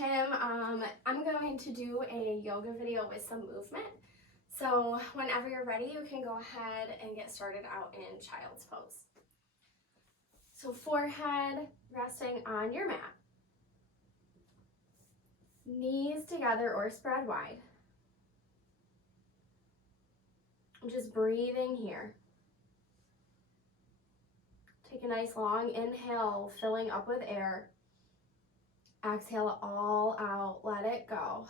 Kim. I'm going to do a yoga video with some movement. So whenever you're ready, you can go ahead and get started out in child's pose. So forehead resting on your mat. Knees together or spread wide. Just breathing here. Take a nice long inhale, filling up with air. Exhale it all out, let it go.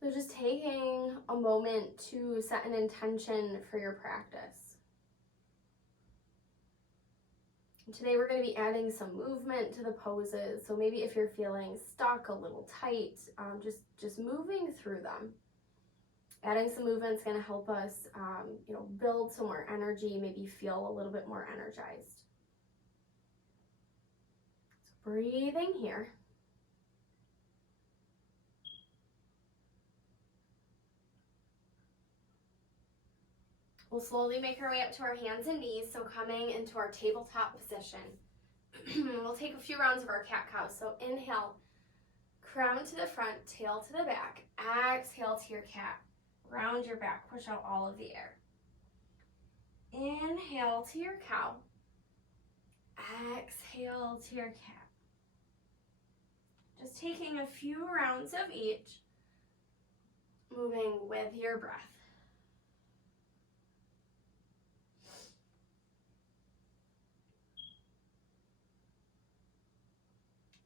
So just taking a moment to set an intention for your practice. And today we're going to be adding some movement to the poses. So maybe if you're feeling stuck, a little tight, just moving through them. Adding some movement is going to help us, build some more energy, maybe feel a little bit more energized. So breathing here. We'll slowly make our way up to our hands and knees, so coming into our tabletop position. We'll take a few rounds of our cat-cow. So inhale, crown to the front, tail to the back. Exhale to your cat. Round your back, push out all of the air. Inhale to your cow. Exhale to your cat. Just taking a few rounds of each, moving with your breath.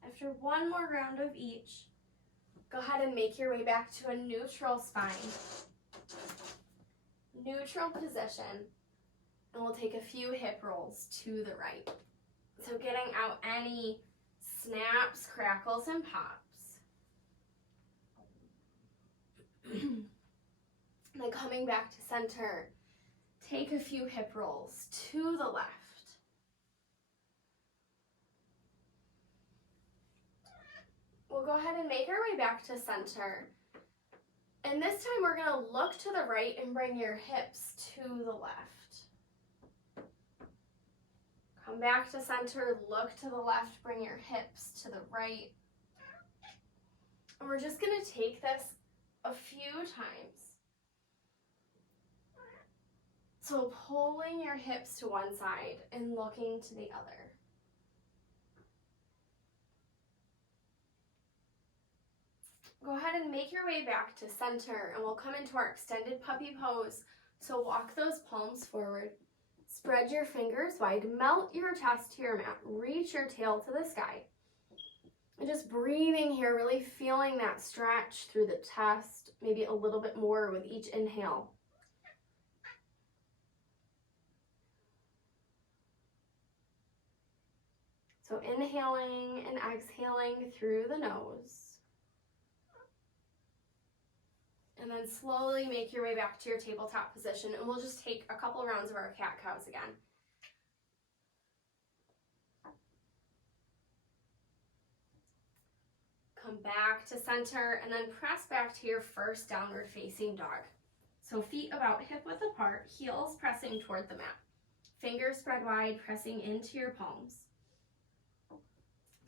After one more round of each, go ahead and make your way back to a neutral spine. Neutral position, and we'll take a few hip rolls to the right. So getting out any snaps, crackles, and pops. Then coming back to center, take a few hip rolls to the left. We'll go ahead and make our way back to center. And this time we're going to look to the right and bring your hips to the left. Come back to center, look to the left, bring your hips to the right. And we're just going to take this a few times. So pulling your hips to one side and looking to the other. Go ahead and make your way back to center, and we'll come into our extended puppy pose. So walk those palms forward, spread your fingers wide, melt your chest to your mat, reach your tail to the sky. And just breathing here, really feeling that stretch through the chest, maybe a little bit more with each inhale. So inhaling and exhaling through the nose. And then slowly make your way back to your tabletop position, and we'll just take a couple rounds of our cat-cows again. Come back to center, and then press back to your first downward facing dog. So feet about hip width apart, heels pressing toward the mat. Fingers spread wide, pressing into your palms.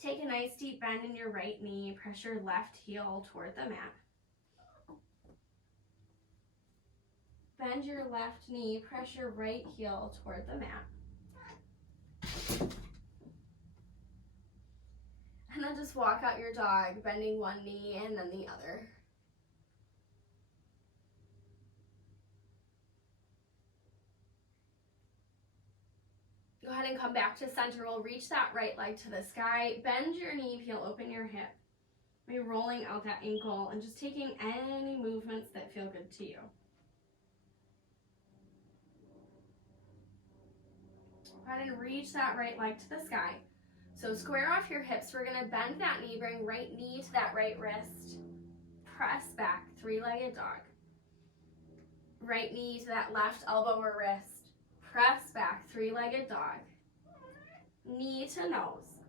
Take a nice deep bend in your right knee, press your left heel toward the mat. Bend your left knee, press your right heel toward the mat. And then just walk out your dog, bending one knee and then the other. Go ahead and come back to center. We'll reach that right leg to the sky. Bend your knee, peel open your hip. Maybe rolling out that ankle and just taking any movements that feel good to you. Go ahead and reach that right leg to the sky. So square off your hips. We're going to bend that knee, bring right knee to that right wrist. Press back, three-legged dog. Right knee to that left elbow or wrist. Press back, three-legged dog. Knee to nose.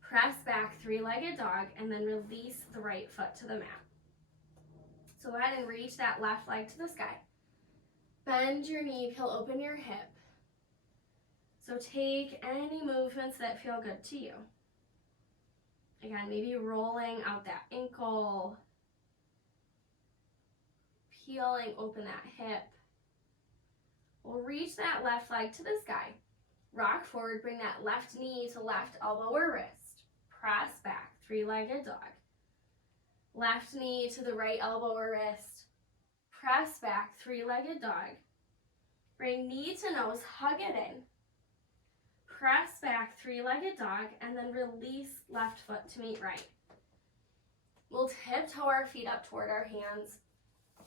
Press back, three-legged dog, and then release the right foot to the mat. So go ahead and reach that left leg to the sky. Bend your knee, peel open your hip. So take any movements that feel good to you. Again, maybe rolling out that ankle, peeling open that hip. We'll reach that left leg to the sky. Rock forward, bring that left knee to left elbow or wrist. Press back, three-legged dog. Left knee to the right elbow or wrist. Press back, three-legged dog. Bring knee to nose, hug it in. Press back, three-legged dog, and then release left foot to meet right. We'll tiptoe our feet up toward our hands.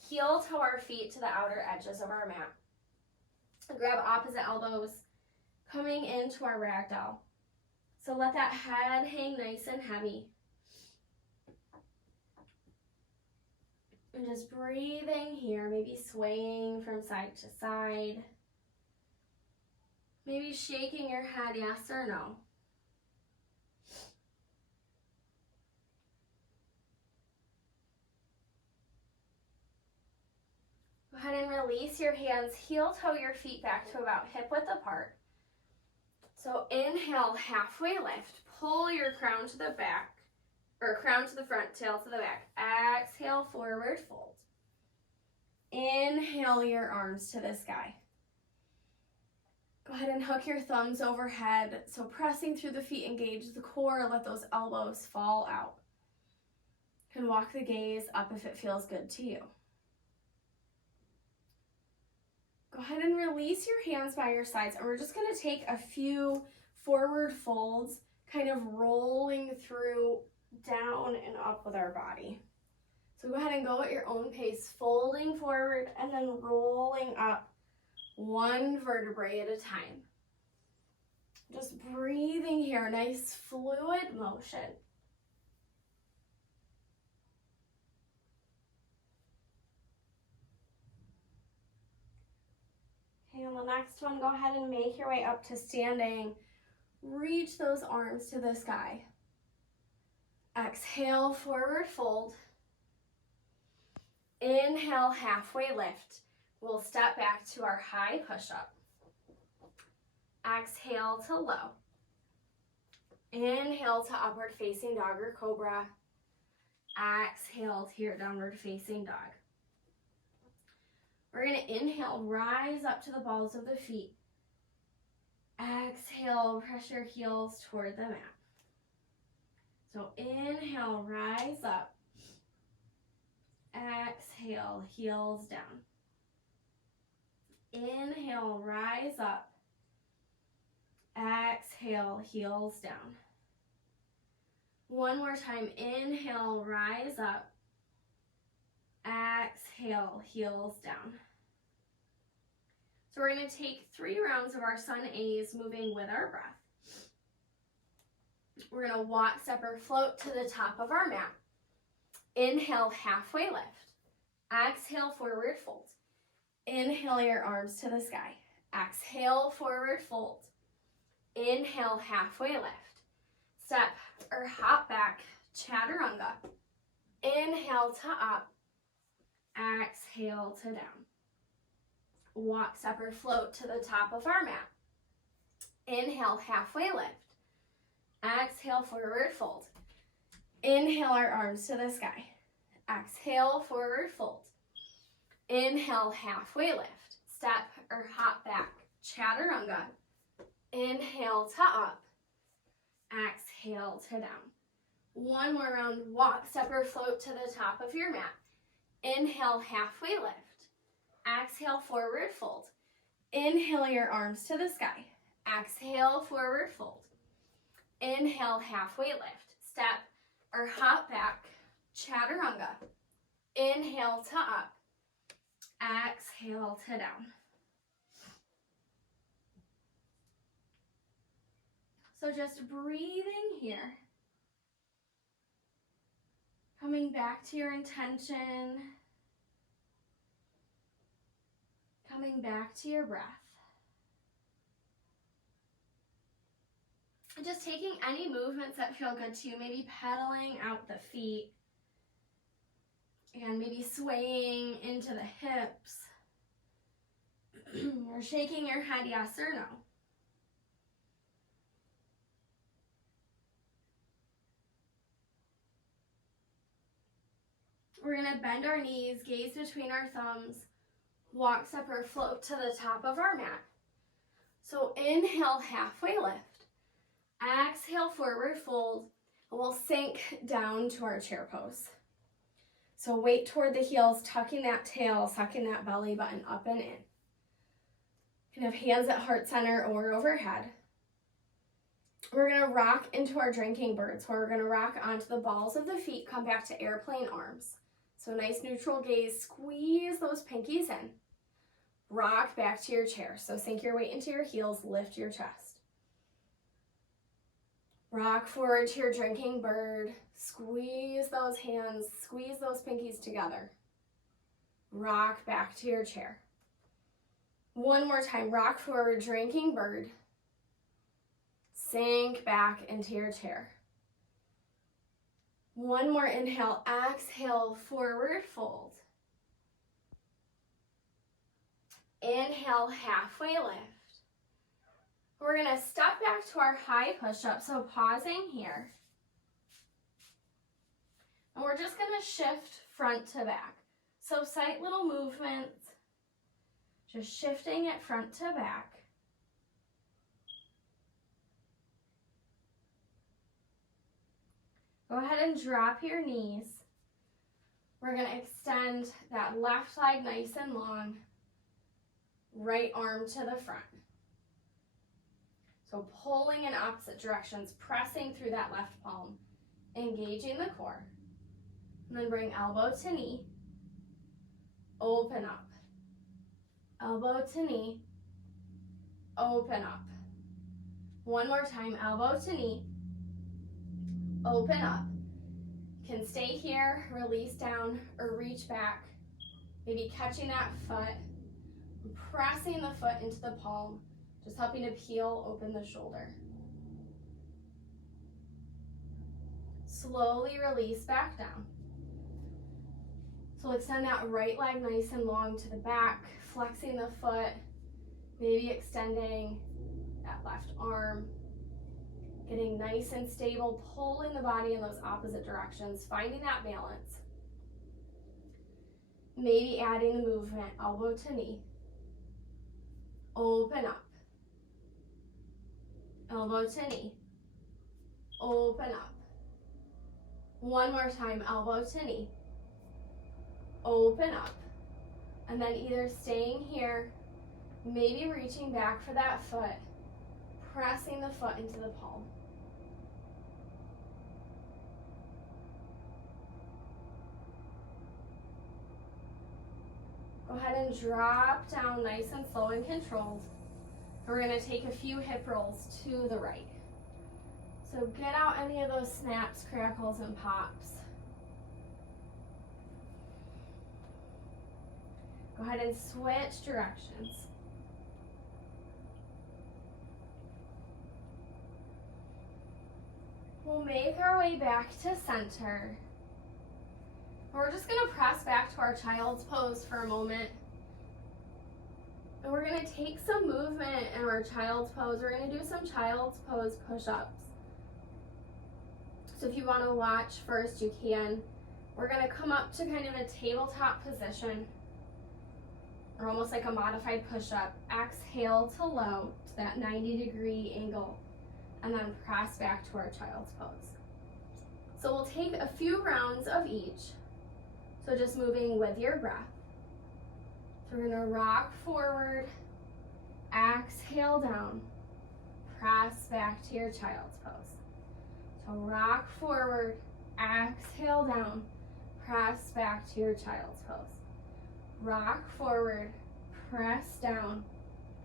Heel toe our feet to the outer edges of our mat. Grab opposite elbows, coming into our ragdoll. So let that head hang nice and heavy. And just breathing here, maybe swaying from side to side. Maybe shaking your head yes or no. Go ahead and release your hands, heel toe your feet back to about hip width apart. So inhale, halfway lift, pull your crown to the back, or crown to the front, tail to the back. Exhale, forward fold. Inhale your arms to the sky. Go ahead and hook your thumbs overhead. So pressing through the feet, engage the core, let those elbows fall out. You can walk the gaze up if it feels good to you. Go ahead and release your hands by your sides, and we're just going to take a few forward folds, kind of rolling through down and up with our body. So go ahead and go at your own pace, folding forward and then rolling up one vertebrae at a time. Just breathing here, nice fluid motion. Okay, on the next one, go ahead and make your way up to standing. Reach those arms to the sky. Exhale, forward fold. Inhale, halfway lift. We'll step back to our high push-up. Exhale to low. Inhale to upward facing dog or cobra. Exhale to your downward facing dog. We're going to inhale, rise up to the balls of the feet. Exhale, press your heels toward the mat. So inhale, rise up. Exhale, heels down. Inhale, rise up. Exhale, heels down. One more time. Inhale, rise up. Exhale, heels down. So we're going to take 3 rounds of our sun A's, moving with our breath. We're going to walk, step, or float to the top of our mat. Inhale, halfway lift. Exhale, forward fold. Inhale your arms to the sky. Exhale, forward fold. Inhale, halfway lift. Step or hop back, chaturanga. Inhale to up. Exhale to down. Walk, step, or float to the top of our mat. Inhale, halfway lift. Exhale, forward fold. Inhale our arms to the sky. Exhale, forward fold. Inhale, halfway lift. Step or hop back, chaturanga. Inhale to up. Exhale to down. One more round, walk, step, or float to the top of your mat. Inhale, halfway lift. Exhale, forward fold. Inhale your arms to the sky. Exhale, forward fold. Inhale, halfway lift. Step or hop back, chaturanga. Inhale to up. Exhale to down. So just breathing here. Coming back to your intention. Coming back to your breath. Just taking any movements that feel good to you, maybe pedaling out the feet. And maybe swaying into the hips. Or shaking your head yes or no. We're gonna bend our knees, gaze between our thumbs, walk, step, or float to the top of our mat. So inhale, halfway lift. Exhale, forward fold, and we'll sink down to our chair pose. So weight toward the heels, tucking that tail, sucking that belly button up and in. You can have hands at heart center or overhead. We're gonna rock into our drinking bird. So we're gonna rock onto the balls of the feet, come back to airplane arms. So nice neutral gaze, squeeze those pinkies in. Rock back to your chair. So sink your weight into your heels, lift your chest. Rock forward to your drinking bird. Squeeze those hands, squeeze those pinkies together. Rock back to your chair. One more time, rock forward, drinking bird. Sink back into your chair. One more inhale, exhale, forward fold. Inhale, halfway lift. We're gonna step back to our high push-up, so pausing here. And we're just gonna shift front to back. So slight little movements, just shifting it front to back. Go ahead and drop your knees. We're gonna extend that left leg nice and long, right arm to the front. So pulling in opposite directions, pressing through that left palm, engaging the core. And then bring elbow to knee, open up. Elbow to knee, open up. One more time, elbow to knee, open up. You can stay here, release down, or reach back. Maybe catching that foot, pressing the foot into the palm, just helping to peel open the shoulder. Slowly release back down. So extend that right leg nice and long to the back, flexing the foot, maybe extending that left arm, getting nice and stable, pulling the body in those opposite directions, finding that balance. Maybe adding the movement, elbow to knee, open up. Elbow to knee, open up. One more time, elbow to knee, open up. And then either staying here, maybe reaching back for that foot, pressing the foot into the palm. Go ahead and drop down nice and slow and controlled. We're gonna take a few hip rolls to the right. So get out any of those snaps, crackles, and pops. Go ahead and switch directions. We'll make our way back to center. We're just gonna press back to our child's pose for a moment. And we're gonna take some movement in our child's pose. We're gonna do some child's pose push-ups. So if you wanna watch first, you can. We're gonna come up to kind of a tabletop position, or almost like a modified push-up. Exhale to low, to that 90-degree angle, and then press back to our child's pose. So we'll take a few rounds of each. So just moving with your breath. So we're gonna rock forward, exhale down, press back to your child's pose. So rock forward, exhale down, press back to your child's pose. Rock forward, press down,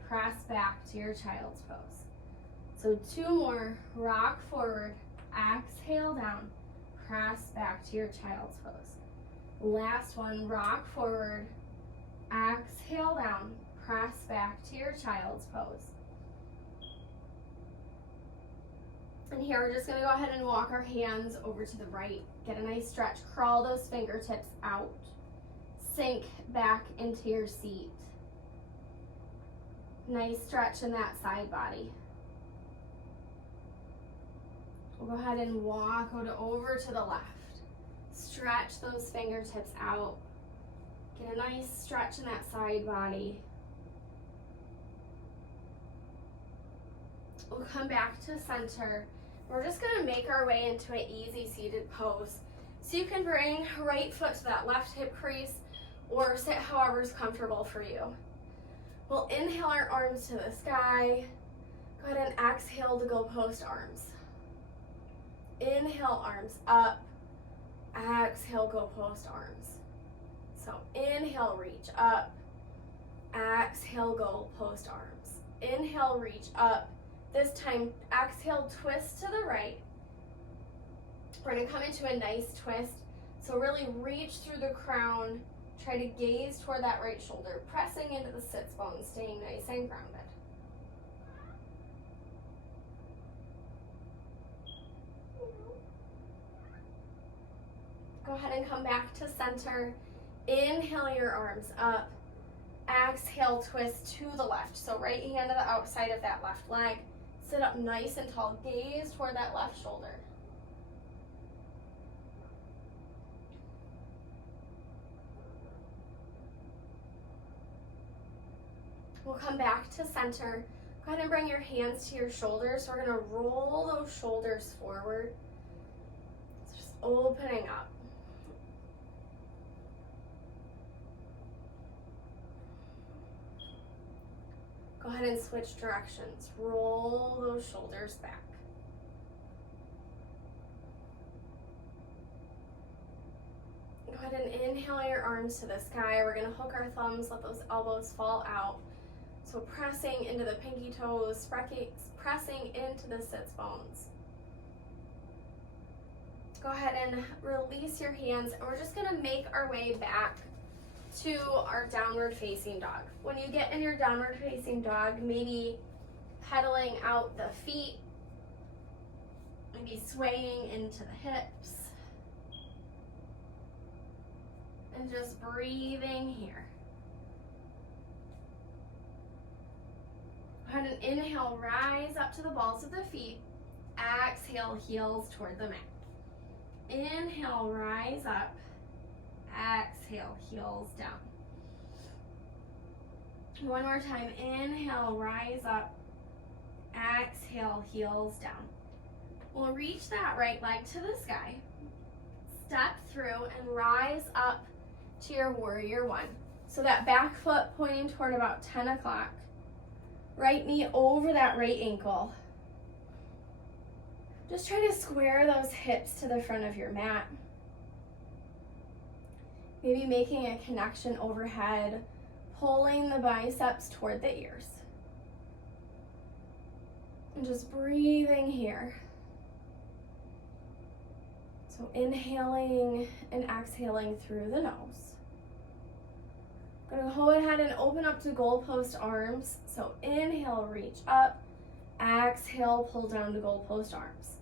press back to your child's pose. So two more, rock forward, exhale down, press back to your child's pose. Last one, rock forward, exhale down, press back to your child's pose. And here we're just gonna go ahead and walk our hands over to the right. Get a nice stretch, crawl those fingertips out. Sink back into your seat. Nice stretch in that side body. We'll go ahead and walk over to the left. Stretch those fingertips out. Get a nice stretch in that side body. We'll come back to center. We're just gonna make our way into an easy seated pose. So you can bring right foot to that left hip crease or sit however is comfortable for you. We'll inhale our arms to the sky. Go ahead and exhale to go post arms. Inhale, arms up. Exhale, go post arms. So inhale, reach up. Exhale, go post arms. Inhale, reach up. This time, exhale, twist to the right. We're gonna come into a nice twist. So really reach through the crown. Try to gaze toward that right shoulder, pressing into the sits bones, staying nice and grounded. Go ahead and come back to center. Inhale your arms up. Exhale, twist to the left. So right hand to the outside of that left leg. Sit up nice and tall. Gaze toward that left shoulder. We'll come back to center. Go ahead and bring your hands to your shoulders. So we're gonna roll those shoulders forward. So just opening up. Go ahead and switch directions. Roll those shoulders back. Go ahead and inhale your arms to the sky. We're gonna hook our thumbs, let those elbows fall out. So pressing into the pinky toes, pressing into the sits bones. Go ahead and release your hands, and we're just gonna make our way back to our downward facing dog. When you get in your downward facing dog, maybe pedaling out the feet, maybe swaying into the hips, and just breathing here. Go ahead and inhale, rise up to the balls of the feet. Exhale, heels toward the mat. Inhale, rise up. Exhale, heels down. One more time. Inhale, rise up. Exhale, heels down. We'll reach that right leg to the sky. Step through and rise up to your warrior one. So that back foot pointing toward about 10 o'clock. Right knee over that right ankle. Just try to square those hips to the front of your mat. Maybe making a connection overhead, pulling the biceps toward the ears. And just breathing here. So inhaling and exhaling through the nose. I'm gonna go ahead and open up to goalpost arms. So inhale, reach up. Exhale, pull down to goalpost arms.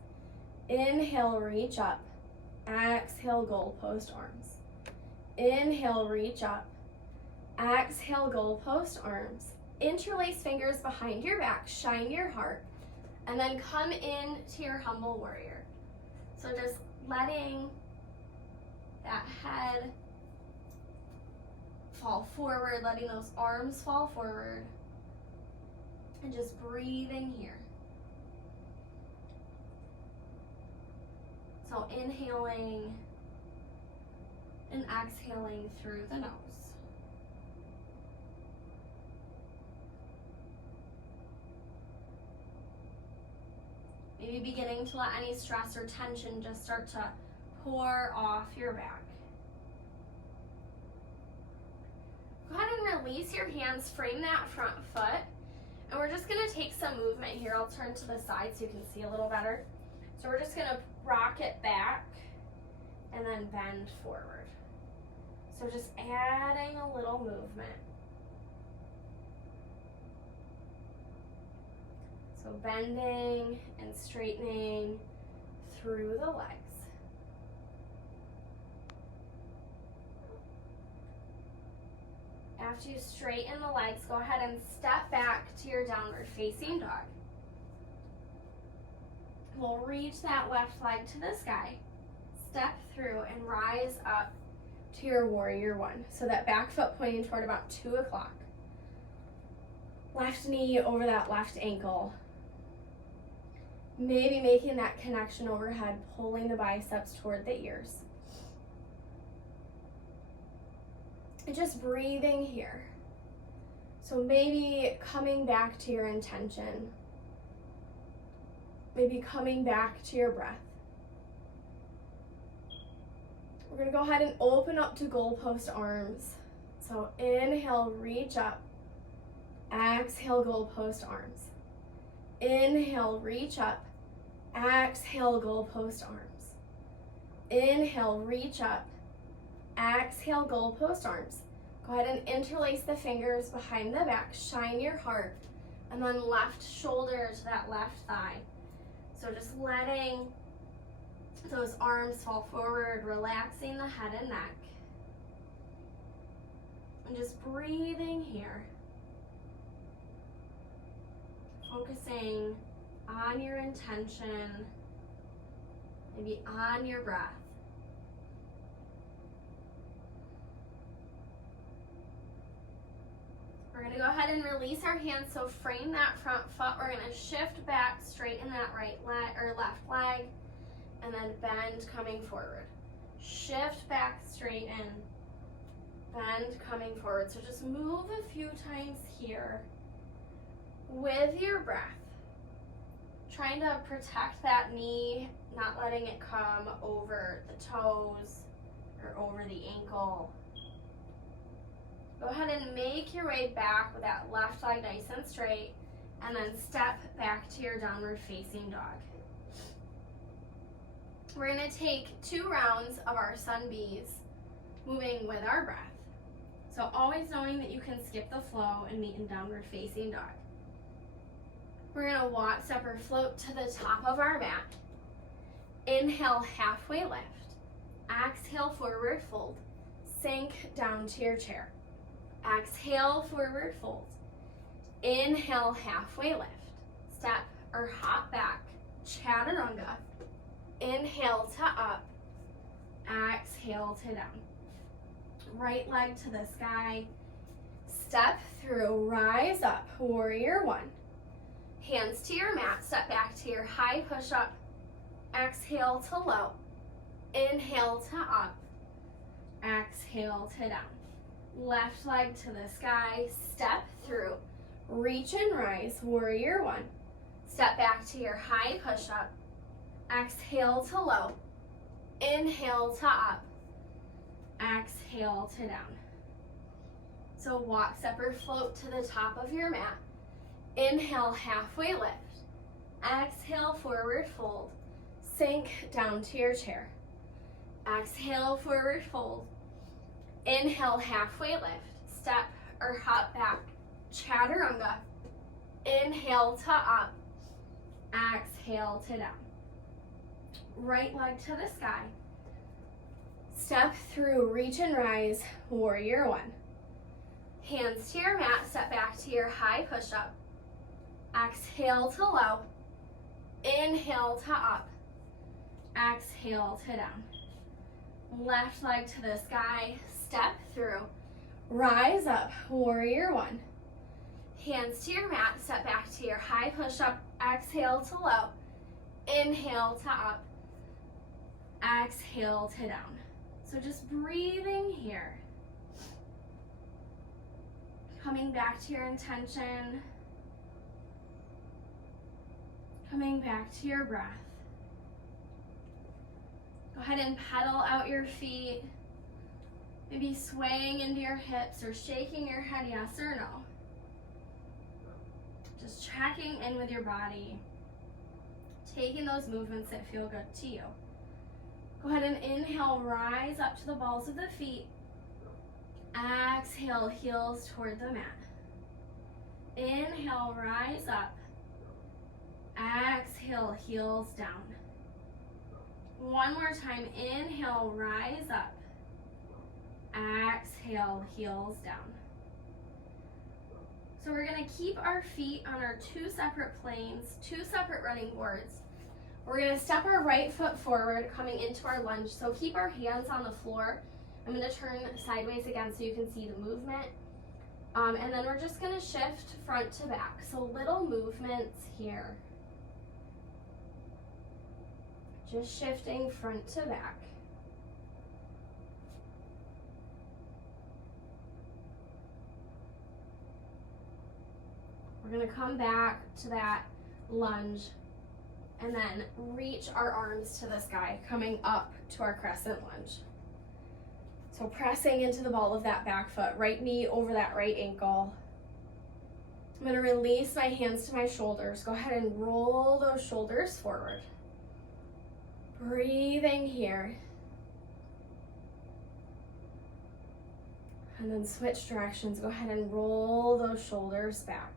Inhale, reach up. Exhale, goalpost arms. Inhale, reach up. Exhale, goalpost arms. Interlace fingers behind your back, shine your heart, and then come in to your humble warrior. So just letting that head fall forward, letting those arms fall forward, and just breathing here. So inhaling and exhaling through the nose. Maybe beginning to let any stress or tension just start to pour off your back. Go ahead and release your hands, frame that front foot, and we're just gonna take some movement here. I'll turn to the side so you can see a little better. So we're just gonna rock it back and then bend forward. So just adding a little movement. So bending and straightening through the legs. After you straighten the legs, go ahead and step back to your downward facing dog. We'll reach that left leg to the sky. step through and rise up to your warrior one. So that back foot pointing toward about 2 o'clock. Left knee over that left ankle. Maybe making that connection overhead, pulling the biceps toward the ears. And just breathing here. So maybe coming back to your intention. Maybe coming back to your breath. We're going to go ahead and open up to goalpost arms. So inhale, reach up. Exhale, goalpost arms. Inhale, reach up. Exhale, goalpost arms. Inhale, reach up. Exhale, goalpost arms. Go ahead and interlace the fingers behind the back. Shine your heart. And then left shoulder to that left thigh. So just letting those arms fall forward, relaxing the head and neck. And just breathing here. Focusing on your intention, maybe on your breath. We're going to go ahead and release our hands, so frame that front foot. We're going to shift back, straighten that right leg or left leg, and then bend coming forward. Shift back, straighten, bend coming forward. So just move a few times here with your breath. Trying to protect that knee, not letting it come over the toes or over the ankle. Go ahead and make your way back with that left leg nice and straight, and then step back to your downward facing dog. We're going to take 2 rounds of our sun bees, moving with our breath. So always knowing that you can skip the flow and meet in downward facing dog. We're going to walk, step, or float to the top of our mat. Inhale, halfway lift. Exhale, forward fold. Sink down to your chair. Exhale, forward fold. Inhale, halfway lift. Step or hop back. Chaturanga. Inhale to up. Exhale to down. Right leg to the sky. Step through, rise up, warrior one. Hands to your mat, step back to your high push-up. Exhale to low. Inhale to up. Exhale to down. Left leg to the sky, step through. Reach and rise, warrior one. Step back to your high push-up. Exhale to low. Inhale to up. Exhale to down. So walk, step, or float to the top of your mat. Inhale, halfway lift. Exhale, forward fold. Sink down to your chair. Exhale, forward fold. Inhale, halfway lift. Step or hop back. Chaturanga. Inhale to up. Exhale to down. Right leg to the sky. Step through, reach and rise, warrior one. Hands to your mat, step back to your high push-up. Exhale to low. Inhale to up. Exhale to down. Left leg to the sky, step through. Rise up, warrior one. Hands to your mat, step back to your high push-up. Exhale to low. Inhale to up. Exhale to down. So just breathing here. Coming back to your intention. Coming back to your breath. Go ahead and pedal out your feet. Maybe swaying into your hips or shaking your head yes or no. Just checking in with your body. Taking those movements that feel good to you. Go ahead and inhale, rise up to the balls of the feet. Exhale, heels toward the mat. Inhale, rise up. Exhale, heels down. One more time, inhale, rise up. Exhale, heels down. So we're gonna keep our feet on our 2 separate planes, 2 separate running boards. We're gonna step our right foot forward, coming into our lunge. So keep our hands on the floor. I'm gonna turn sideways again so you can see the movement. And then we're just gonna shift front to back. So little movements here. Just shifting front to back. We're gonna come back to that lunge and then reach our arms to the sky, coming up to our crescent lunge. So pressing into the ball of that back foot, right knee over that right ankle. I'm gonna release my hands to my shoulders. Go ahead and roll those shoulders forward. Breathing here. And then switch directions. Go ahead and roll those shoulders back.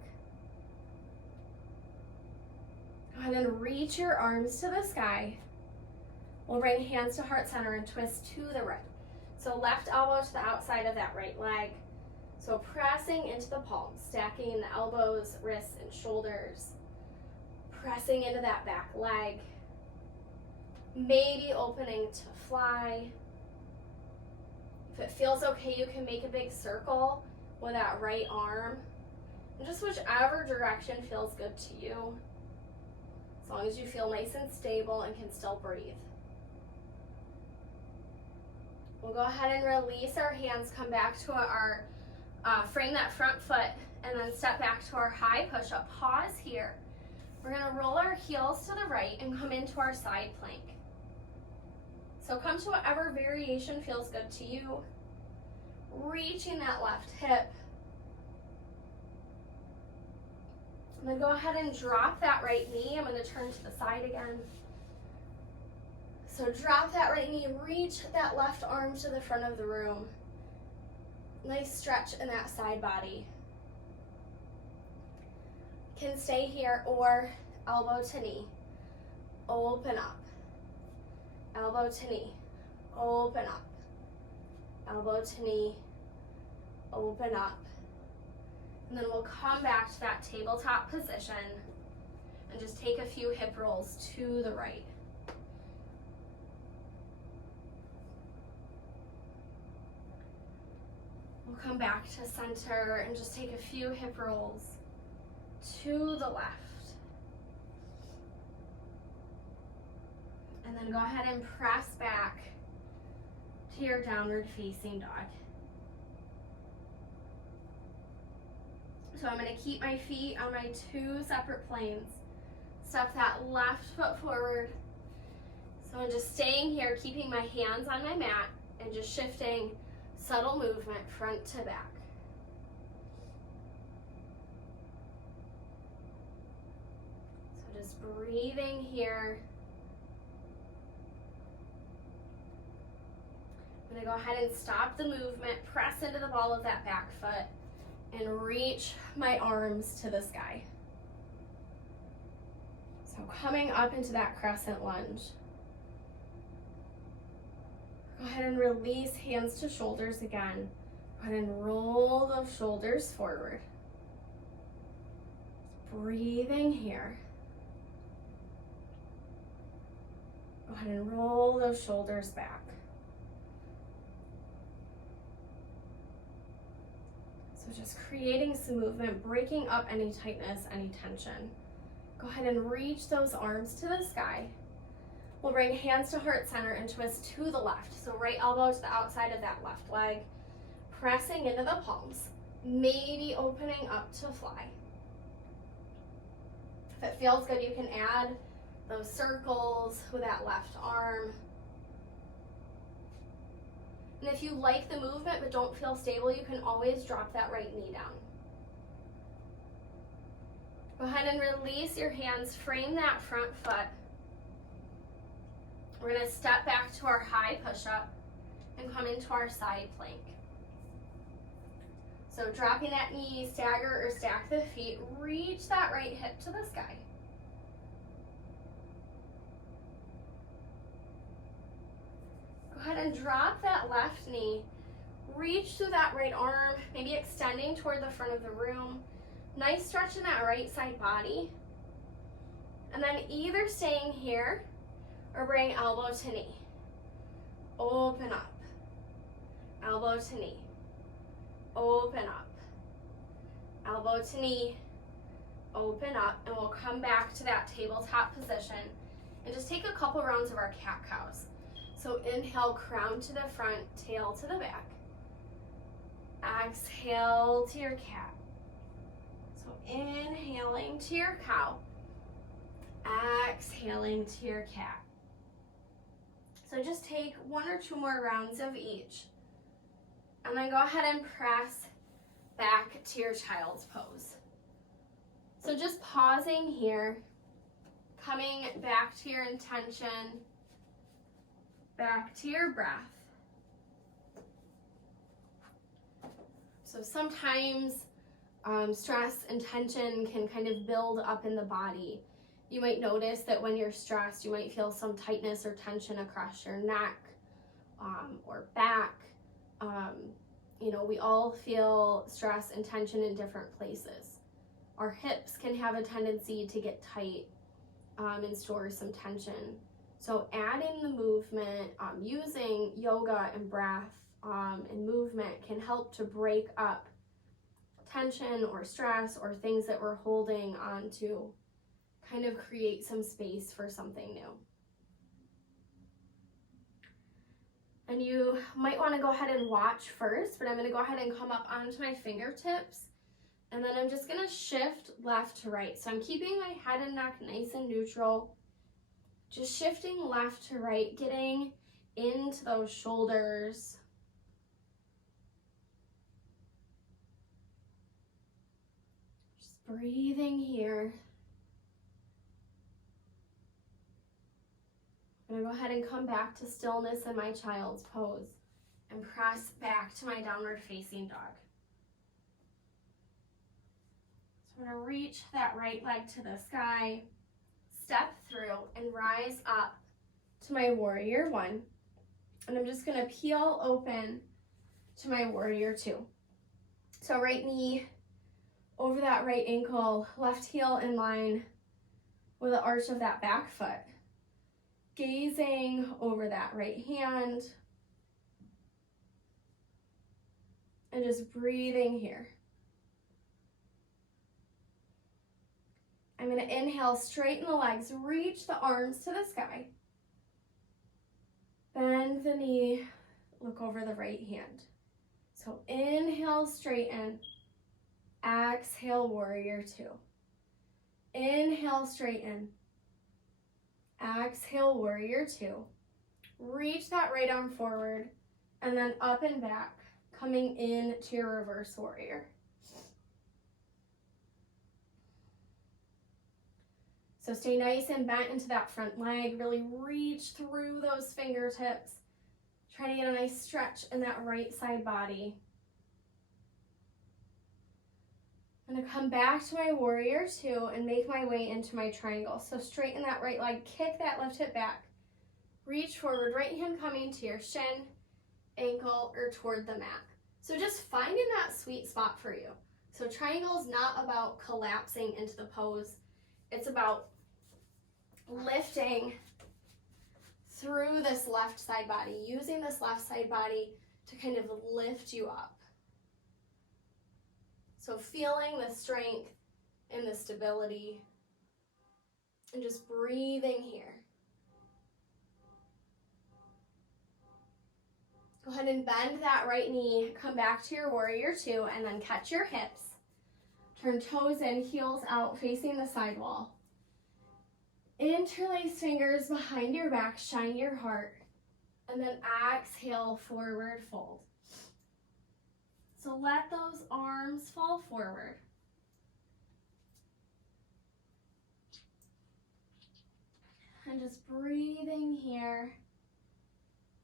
Go ahead and reach your arms to the sky. We'll bring hands to heart center and twist to the right. So left elbow to the outside of that right leg. So pressing into the palms, stacking in the elbows, wrists, and shoulders. Pressing into that back leg. Maybe opening to fly. If it feels okay, you can make a big circle with that right arm. And just whichever direction feels good to you. As long as you feel nice and stable and can still breathe. We'll go ahead and release our hands, come back to our, frame that front foot, and then step back to our high push-up. Pause here. We're gonna roll our heels to the right and come into our side plank. So come to whatever variation feels good to you. Reaching that left hip. And then go ahead and drop that right knee. I'm gonna turn to the side again. So drop that right knee, reach that left arm to the front of the room. Nice stretch in that side body. Can stay here or elbow to knee. Open up. Elbow to knee. Open up. Elbow to knee. Open up. And then we'll come back to that tabletop position and just take a few hip rolls to the right. We'll come back to center and just take a few hip rolls to the left. And then go ahead and press back to your downward facing dog. So I'm gonna keep my feet on my two separate planes. Step that left foot forward. So I'm just staying here, keeping my hands on my mat and just shifting subtle movement front to back. So just breathing here. I'm gonna go ahead and stop the movement, press into the ball of that back foot, and reach my arms to the sky. So coming up into that crescent lunge. Go ahead and release hands to shoulders again. Go ahead and roll those shoulders forward. Breathing here. Go ahead and roll those shoulders back. So just creating some movement, breaking up any tightness, any tension. Go ahead and reach those arms to the sky. We'll bring hands to heart center and twist to the left. So right elbow to the outside of that left leg. Pressing into the palms. Maybe opening up to fly. If it feels good, you can add those circles with that left arm. And if you like the movement but don't feel stable, you can always drop that right knee down. Go ahead and release your hands, frame that front foot. We're gonna step back to our high push-up and come into our side plank. So dropping that knee, stagger or stack the feet, reach that right hip to the sky. Go ahead and drop that left knee, reach through that right arm, maybe extending toward the front of the room. Nice stretch in that right side body. And then either staying here or bring elbow to knee. Open up. Elbow to knee. Open up. Elbow to knee. Open up. And we'll come back to that tabletop position and just take a couple rounds of our cat-cows. So inhale, crown to the front, tail to the back. Exhale to your cat. So inhaling to your cow. Exhaling to your cat. So just take 1 or 2 more rounds of each. And then go ahead and press back to your child's pose. So just pausing here, coming back to your intention, back to your breath. So sometimes stress and tension can kind of build up in the body. You might notice that when you're stressed, you might feel some tightness or tension across your neck or back. You know, we all feel stress and tension in different places. Our hips can have a tendency to get tight and store some tension. So adding the movement, using yoga and breath and movement can help to break up tension or stress or things that we're holding on to, kind of create some space for something new. And you might want to go ahead and watch first, but I'm going to go ahead and come up onto my fingertips, and then I'm just going to shift left to right. So I'm keeping my head and neck nice and neutral, just shifting left to right, getting into those shoulders. Just breathing here. I'm going to go ahead and come back to stillness in my child's pose and press back to my downward facing dog. So I'm going to reach that right leg to the sky, step through and rise up to my warrior 1. And I'm just going to peel open to my warrior 2. So right knee over that right ankle, left heel in line with the arch of that back foot. Gazing over that right hand and just breathing here. I'm going to inhale, straighten the legs, reach the arms to the sky. Bend the knee, look over the right hand. So inhale, straighten. Exhale, warrior 2. Inhale, straighten. Exhale, warrior 2. Reach that right arm forward and then up and back, coming into your reverse warrior. So stay nice and bent into that front leg. Really reach through those fingertips. Try to get a nice stretch in that right side body. I'm going to come back to my warrior 2 and make my way into my triangle. So straighten that right leg, kick that left hip back. Reach forward, right hand coming to your shin, ankle, or toward the mat. So just finding that sweet spot for you. So triangle is not about collapsing into the pose. It's about lifting through this left side body, using this left side body to kind of lift you up. So feeling the strength and the stability and just breathing here. Go ahead and bend that right knee, come back to your warrior 2, and then catch your hips. Turn toes in, heels out, facing the side wall. Interlace fingers behind your back, shine your heart, and then exhale, forward fold. So let those arms fall forward. And just breathing here,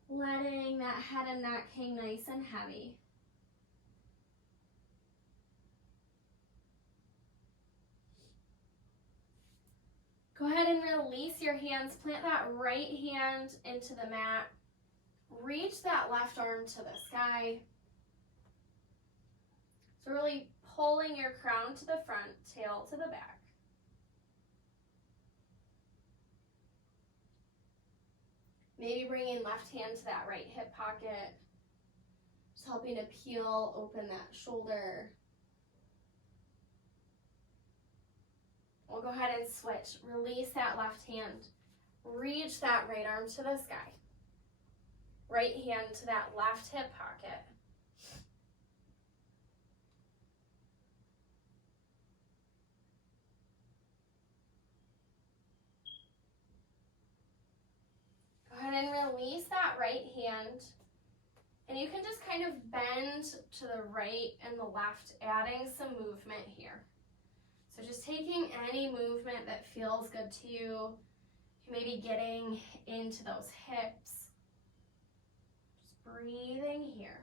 letting that head and neck hang nice and heavy. Go ahead and release your hands. Plant that right hand into the mat. Reach that left arm to the sky. So really pulling your crown to the front, tail to the back. Maybe bringing left hand to that right hip pocket, just helping to peel open that shoulder. We'll go ahead and switch. Release that left hand. Reach that right arm to the sky. Right hand to that left hip pocket. Go ahead and release that right hand. And you can just kind of bend to the right and the left, adding some movement here. So just taking any movement that feels good to you. Maybe getting into those hips. Just breathing here.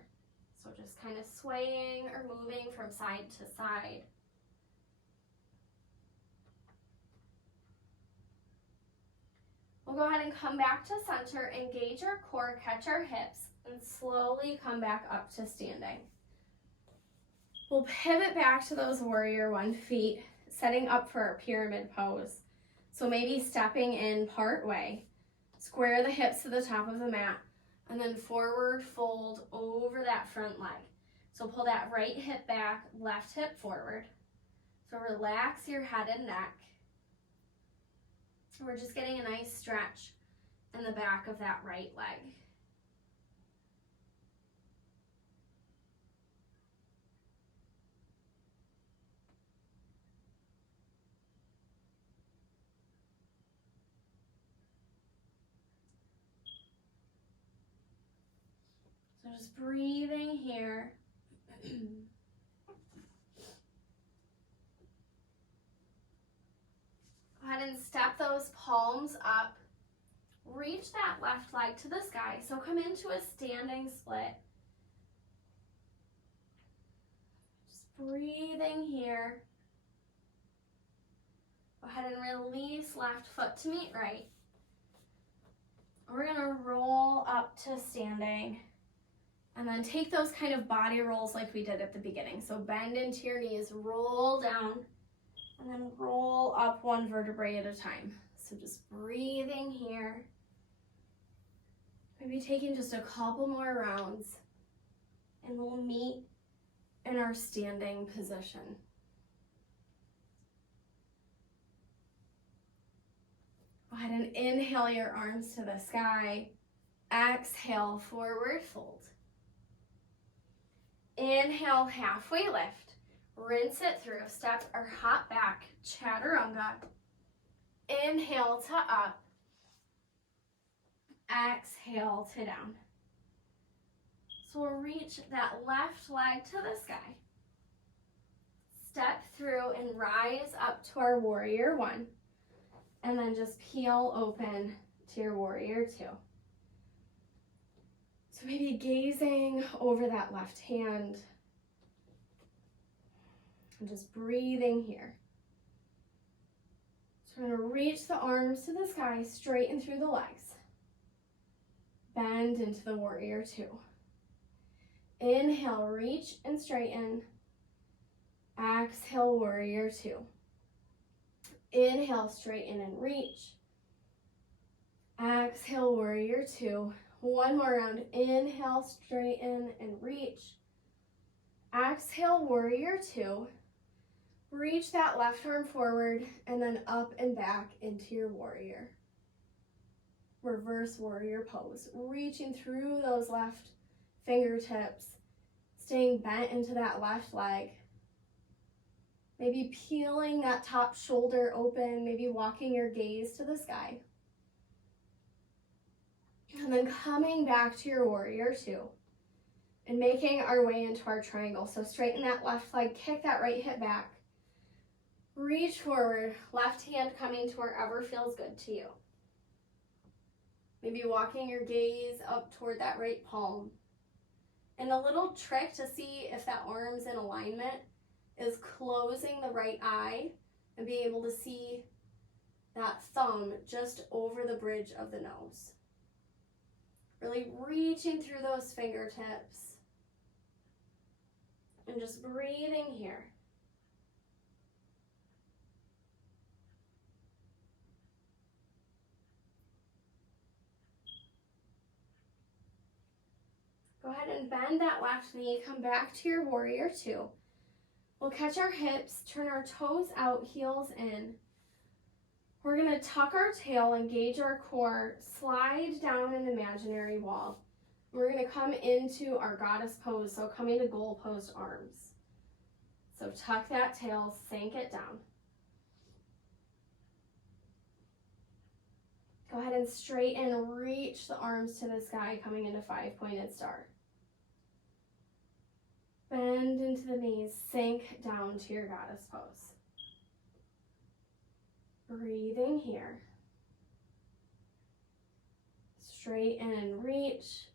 So just kind of swaying or moving from side to side. We'll go ahead and come back to center, engage your core, catch our hips, and slowly come back up to standing. We'll pivot back to those warrior one feet, setting up for our pyramid pose. So maybe stepping in part way, square the hips to the top of the mat, and then forward fold over that front leg. So pull that right hip back, left hip forward. So relax your head and neck. We're just getting a nice stretch in the back of that right leg. So just breathing here. Go ahead and step those palms up. Reach that left leg to the sky. So come into a standing split. Just breathing here. Go ahead and release left foot to meet right. We're gonna roll up to standing. And then take those kind of body rolls like we did at the beginning. So bend into your knees, roll down, and then roll up one vertebrae at a time. So just breathing here. Maybe taking just a couple more rounds, and we'll meet in our standing position. Go ahead and inhale your arms to the sky. Exhale, forward fold. Inhale, halfway lift. Rinse it through. Step or hop back, chaturanga. Inhale to up. Exhale to down. So we'll reach that left leg to the sky. Step through and rise up to our warrior one. And then just peel open to your warrior two. So maybe gazing over that left hand. And just breathing here. So we're going to reach the arms to the sky, straighten through the legs. Bend into the warrior two. Inhale, reach and straighten. Exhale, warrior two. Inhale, straighten and reach. Exhale, warrior two. One more round. Inhale, straighten and reach. Exhale, warrior two. Reach that left arm forward and then up and back into your warrior. Reverse warrior pose. Reaching through those left fingertips, staying bent into that left leg. Maybe peeling that top shoulder open, maybe walking your gaze to the sky. And then coming back to your warrior two and making our way into our triangle. So straighten that left leg, kick that right hip back. Reach forward, left hand coming to wherever feels good to you. Maybe walking your gaze up toward that right palm. And a little trick to see if that arm's in alignment is closing the right eye and being able to see that thumb just over the bridge of the nose. Really reaching through those fingertips and just breathing here. Go ahead and bend that left knee, come back to your warrior two. We'll catch our hips, turn our toes out, heels in. We're gonna tuck our tail, engage our core, slide down an imaginary wall. We're gonna come into our goddess pose, so coming to goal pose arms. So tuck that tail, sink it down. Go ahead and straighten, reach the arms to the sky, coming into five-pointed star. Bend into the knees, sink down to your goddess pose. Breathing here. Straighten and reach.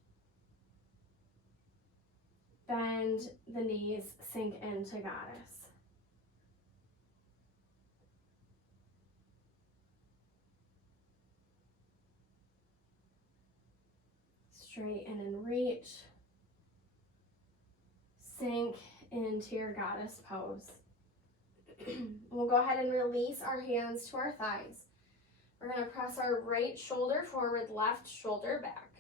Bend the knees, sink into goddess. Straighten and reach. Sink into your goddess pose. We'll go ahead and release our hands to our thighs. We're going to press our right shoulder forward, left shoulder back.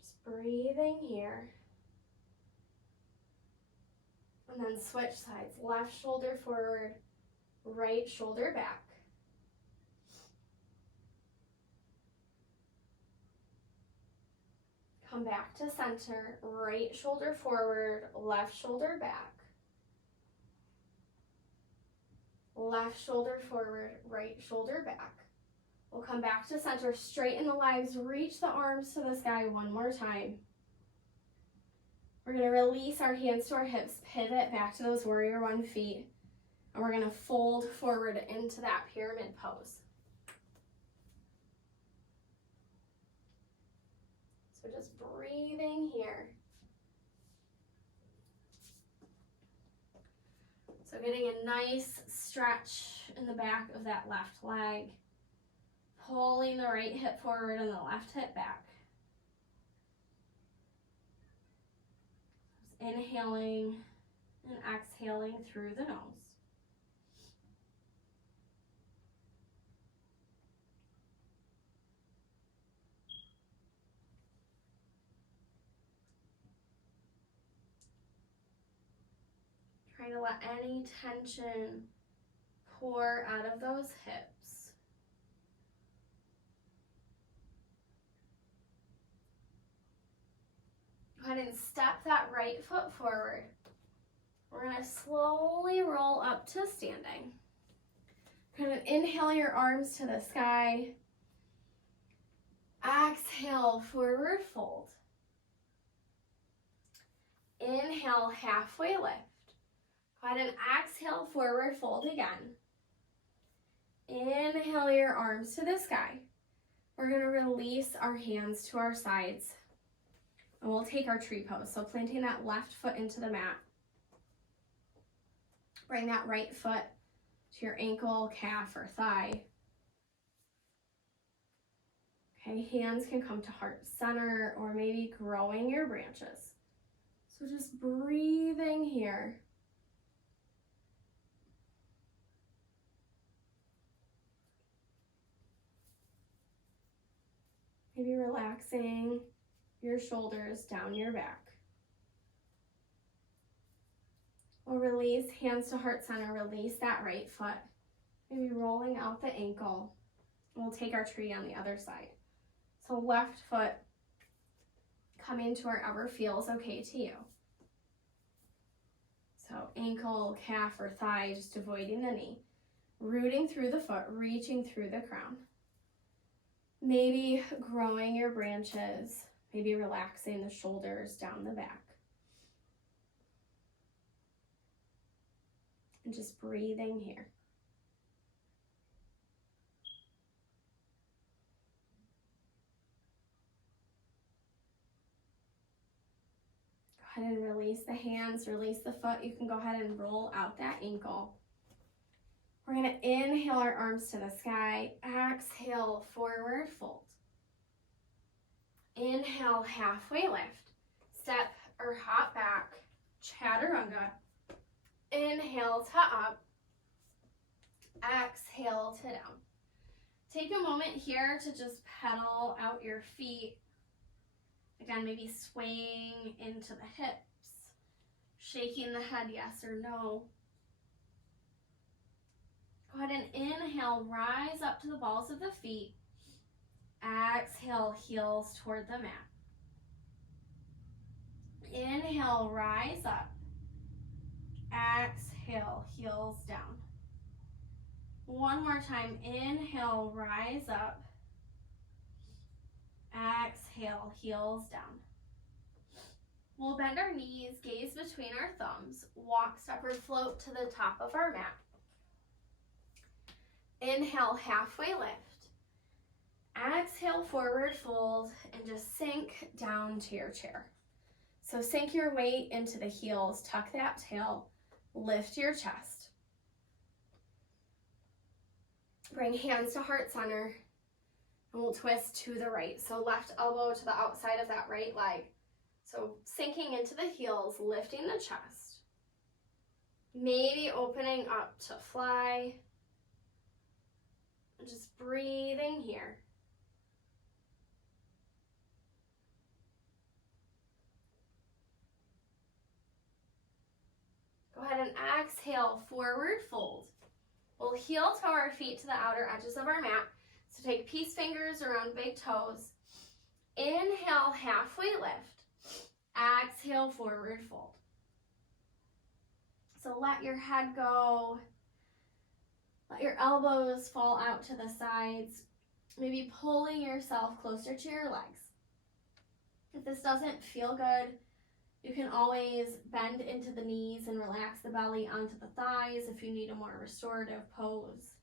Just breathing here. And then switch sides. Left shoulder forward, right shoulder back. Come back to center, right shoulder forward, left shoulder back. Left shoulder forward, right shoulder back. We'll come back to center, straighten the legs, reach the arms to the sky one more time. We're gonna release our hands to our hips, pivot back to those warrior one feet, and we're gonna fold forward into that pyramid pose. So just breathing here. So getting a nice stretch in the back of that left leg. Pulling the right hip forward and the left hip back. Just inhaling and exhaling through the nose. Trying to let any tension pour out of those hips. Go ahead and step that right foot forward. We're going to slowly roll up to standing. Kind of inhale your arms to the sky. Exhale, forward fold. Inhale, halfway lift. Go ahead and exhale, forward fold again. Inhale your arms to the sky. We're going to release our hands to our sides. And we'll take our tree pose. So planting that left foot into the mat. Bring that right foot to your ankle, calf, or thigh. Okay, hands can come to heart center or maybe growing your branches. So just breathing here. Maybe relaxing your shoulders down your back. We'll release hands to heart center, release that right foot. Maybe rolling out the ankle. We'll take our tree on the other side. So left foot coming to wherever feels okay to you. So ankle, calf, or thigh, just avoiding the knee. Rooting through the foot, reaching through the crown. Maybe growing your branches, maybe relaxing the shoulders down the back. And just breathing here. Go ahead and release the hands, release the foot. You can go ahead and roll out that ankle. We're going to inhale our arms to the sky. Exhale, forward fold. Inhale, halfway lift. Step or hop back, chaturanga. Inhale to up. Exhale to down. Take a moment here to just pedal out your feet. Again, maybe swaying into the hips, shaking the head yes or no. Go ahead and inhale, rise up to the balls of the feet. Exhale, heels toward the mat. Inhale, rise up. Exhale, heels down. One more time. Inhale, rise up. Exhale, heels down. We'll bend our knees, gaze between our thumbs, walk, step, or float to the top of our mat. Inhale, halfway lift. Exhale, forward fold, and just sink down to your chair. So sink your weight into the heels, tuck that tail, lift your chest. Bring hands to heart center, and we'll twist to the right. So left elbow to the outside of that right leg. So sinking into the heels, lifting the chest. Maybe opening up to fly. And just breathing here. Go ahead and exhale, forward fold. We'll heel toe our feet to the outer edges of our mat. So take peace fingers around big toes. Inhale, halfway lift. Exhale, forward fold. So let your head go. Let your elbows fall out to the sides. Maybe pulling yourself closer to your legs. If this doesn't feel good, you can always bend into the knees and relax the belly onto the thighs if you need a more restorative pose.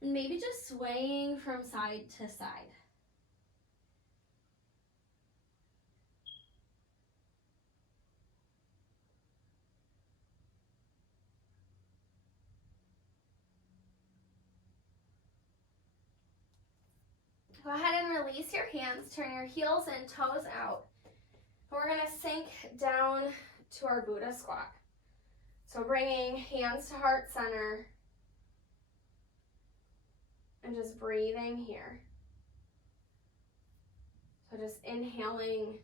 And maybe just swaying from side to side. Go ahead and release your hands, turn your heels and toes out. We're going to sink down to our Buddha squat. So bringing hands to heart center and just breathing here. So just inhaling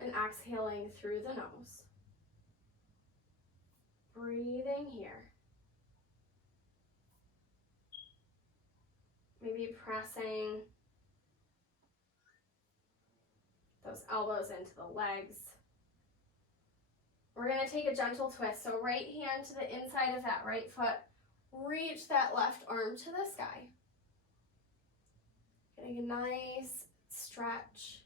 and exhaling through the nose. Breathing here. Maybe pressing those elbows into the legs. We're going to take a gentle twist. So right hand to the inside of that right foot. Reach that left arm to the sky. Getting a nice stretch.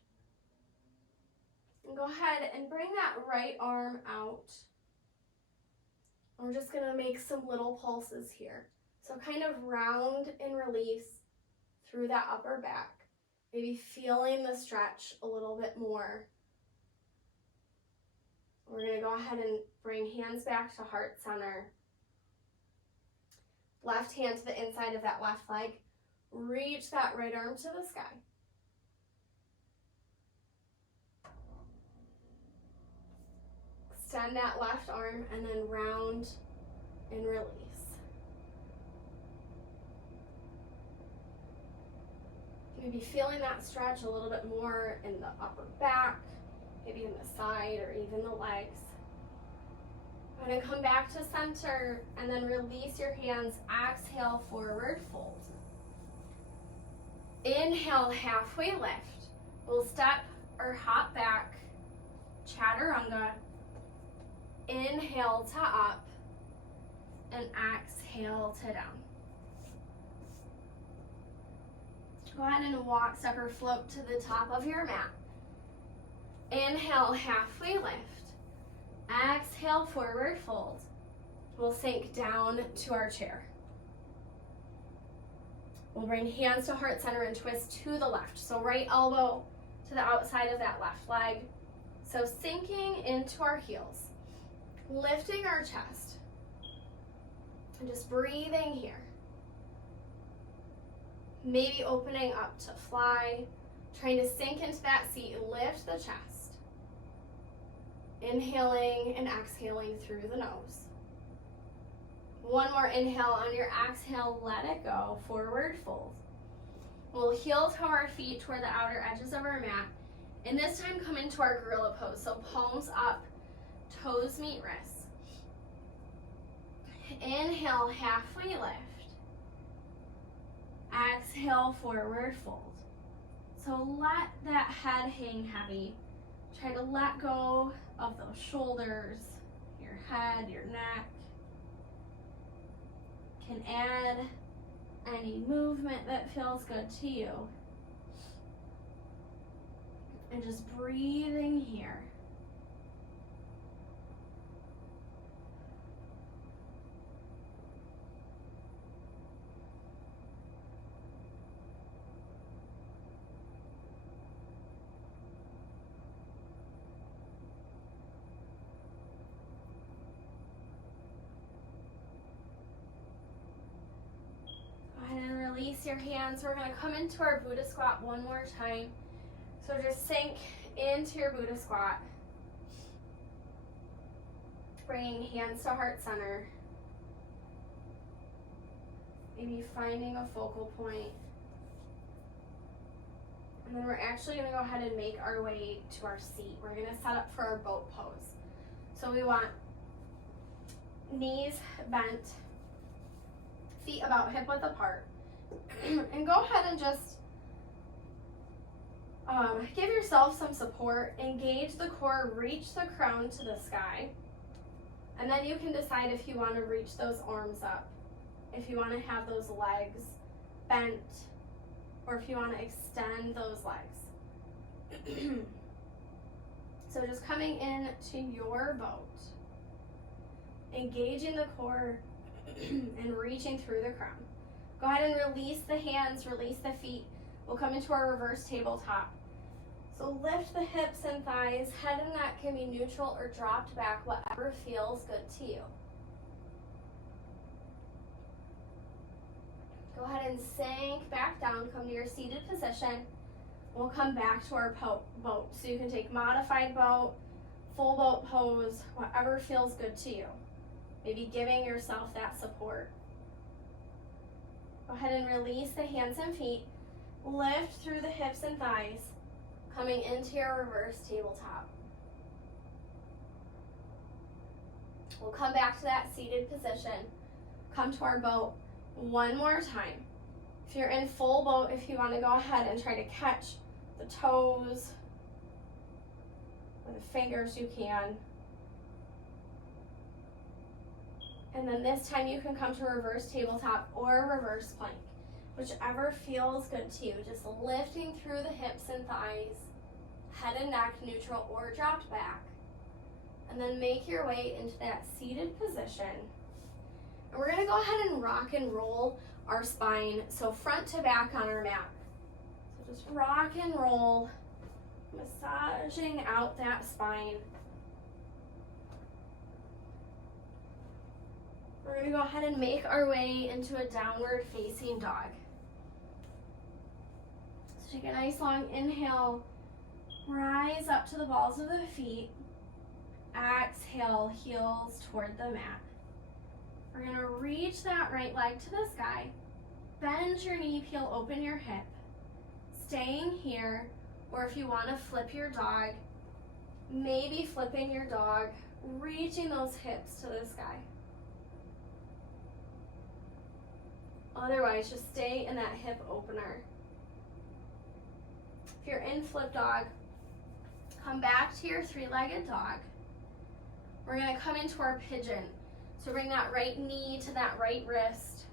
And go ahead and bring that right arm out. We're just going to make some little pulses here. So kind of round and release through that upper back. Maybe feeling the stretch a little bit more. We're going to go ahead and bring hands back to heart center. Left hand to the inside of that left leg. Reach that right arm to the sky. Extend that left arm and then round and release. Maybe feeling that stretch a little bit more in the upper back, maybe in the side or even the legs. I'm going to come back to center and then release your hands. Exhale, forward fold. Inhale, halfway lift. We'll step or hop back, chaturanga. Inhale to up and exhale to down. Go ahead and walk, step, or float to the top of your mat. Inhale, halfway lift. Exhale, forward fold. We'll sink down to our chair. We'll bring hands to heart center and twist to the left. So right elbow to the outside of that left leg. So sinking into our heels. Lifting our chest. And just breathing here. Maybe opening up to fly, trying to sink into that seat, lift the chest. Inhaling and exhaling through the nose. One more inhale. On your exhale, let it go. Forward fold. We'll heel toe our feet toward the outer edges of our mat. And this time come into our gorilla pose. So palms up, toes meet wrists. Inhale, halfway lift. Exhale, forward fold. So let that head hang heavy. Try to let go of those shoulders, your head, your neck. Can add any movement that feels good to you. And just breathing here. Release your hands. We're going to come into our Buddha squat one more time. So just sink into your Buddha squat. Bringing hands to heart center. Maybe finding a focal point. And then we're actually going to go ahead and make our way to our seat. We're going to set up for our boat pose. So we want knees bent, feet about hip width apart. And go ahead and just give yourself some support. Engage the core, reach the crown to the sky. And then you can decide if you want to reach those arms up, if you want to have those legs bent, or if you want to extend those legs. So just coming into your boat, engaging the core and reaching through the crown. Go ahead and release the hands, release the feet. We'll come into our reverse tabletop. So lift the hips and thighs. Head and neck can be neutral or dropped back, whatever feels good to you. Go ahead and sink back down, come to your seated position. We'll come back to our boat. So you can take modified boat, full boat pose, whatever feels good to you. Maybe giving yourself that support. Go ahead and release the hands and feet. Lift through the hips and thighs, coming into your reverse tabletop. We'll come back to that seated position. Come to our boat one more time. If you're in full boat, if you want to go ahead and try to catch the toes or the fingers, you can. And then this time you can come to reverse tabletop or reverse plank, whichever feels good to you. Just lifting through the hips and thighs, head and neck neutral or dropped back. And then make your way into that seated position. And we're gonna go ahead and rock and roll our spine, so front to back on our mat. So just rock and roll, massaging out that spine. We're going to go ahead and make our way into a downward facing dog. So take a nice long inhale, rise up to the balls of the feet. Exhale, heels toward the mat. We're going to reach that right leg to the sky. Bend your knee, peel open your hip. Staying here, or if you want to flip your dog, maybe flipping your dog, reaching those hips to the sky. Otherwise, just stay in that hip opener. If you're in flip dog, come back to your three-legged dog. We're going to come into our pigeon. So bring that right knee to that right wrist.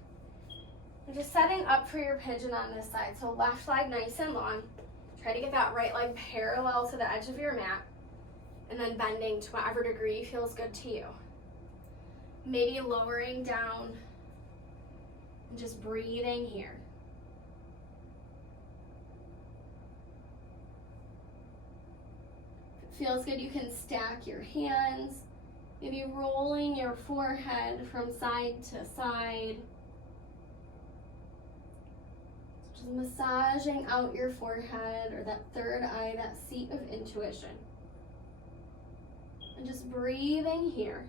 And just setting up for your pigeon on this side. So left leg nice and long. Try to get that right leg parallel to the edge of your mat. And then bending to whatever degree feels good to you. Maybe lowering down. And just breathing here. If it feels good, you can stack your hands, maybe rolling your forehead from side to side. Just massaging out your forehead or that third eye, that seat of intuition. And just breathing here.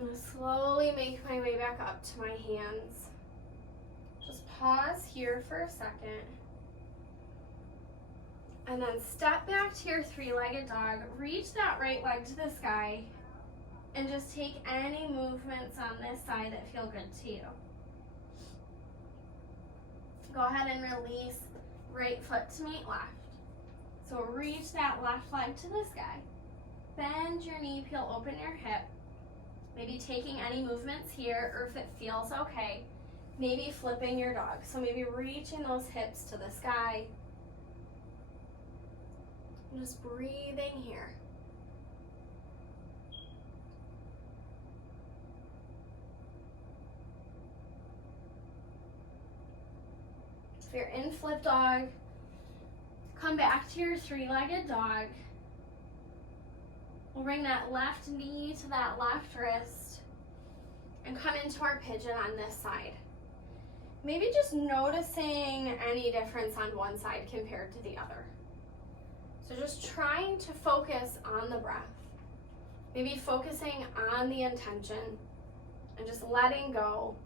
I'm going to slowly make my way back up to my hands. Just pause here for a second. And then step back to your three-legged dog. Reach that right leg to the sky. And just take any movements on this side that feel good to you. Go ahead and release right foot to meet left. So reach that left leg to the sky. Bend your knee, peel open your hip. Maybe taking any movements here, or if it feels okay, maybe flipping your dog. So maybe reaching those hips to the sky. And just breathing here. If you're in flip dog, come back to your three-legged dog. We'll bring that left knee to that left wrist and come into our pigeon on this side. Maybe just noticing any difference on one side compared to the other. So just trying to focus on the breath. Maybe focusing on the intention and just letting go.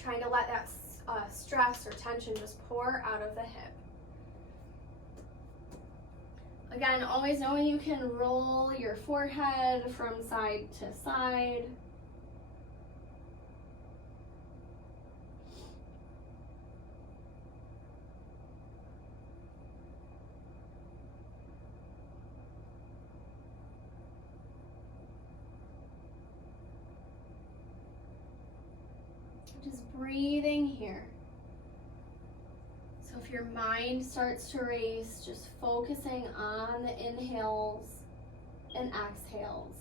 Trying to let that stress or tension just pour out of the hip. Again, always knowing you can roll your forehead from side to side. Just breathing here. So if your mind starts to race, just focusing on the inhales and exhales.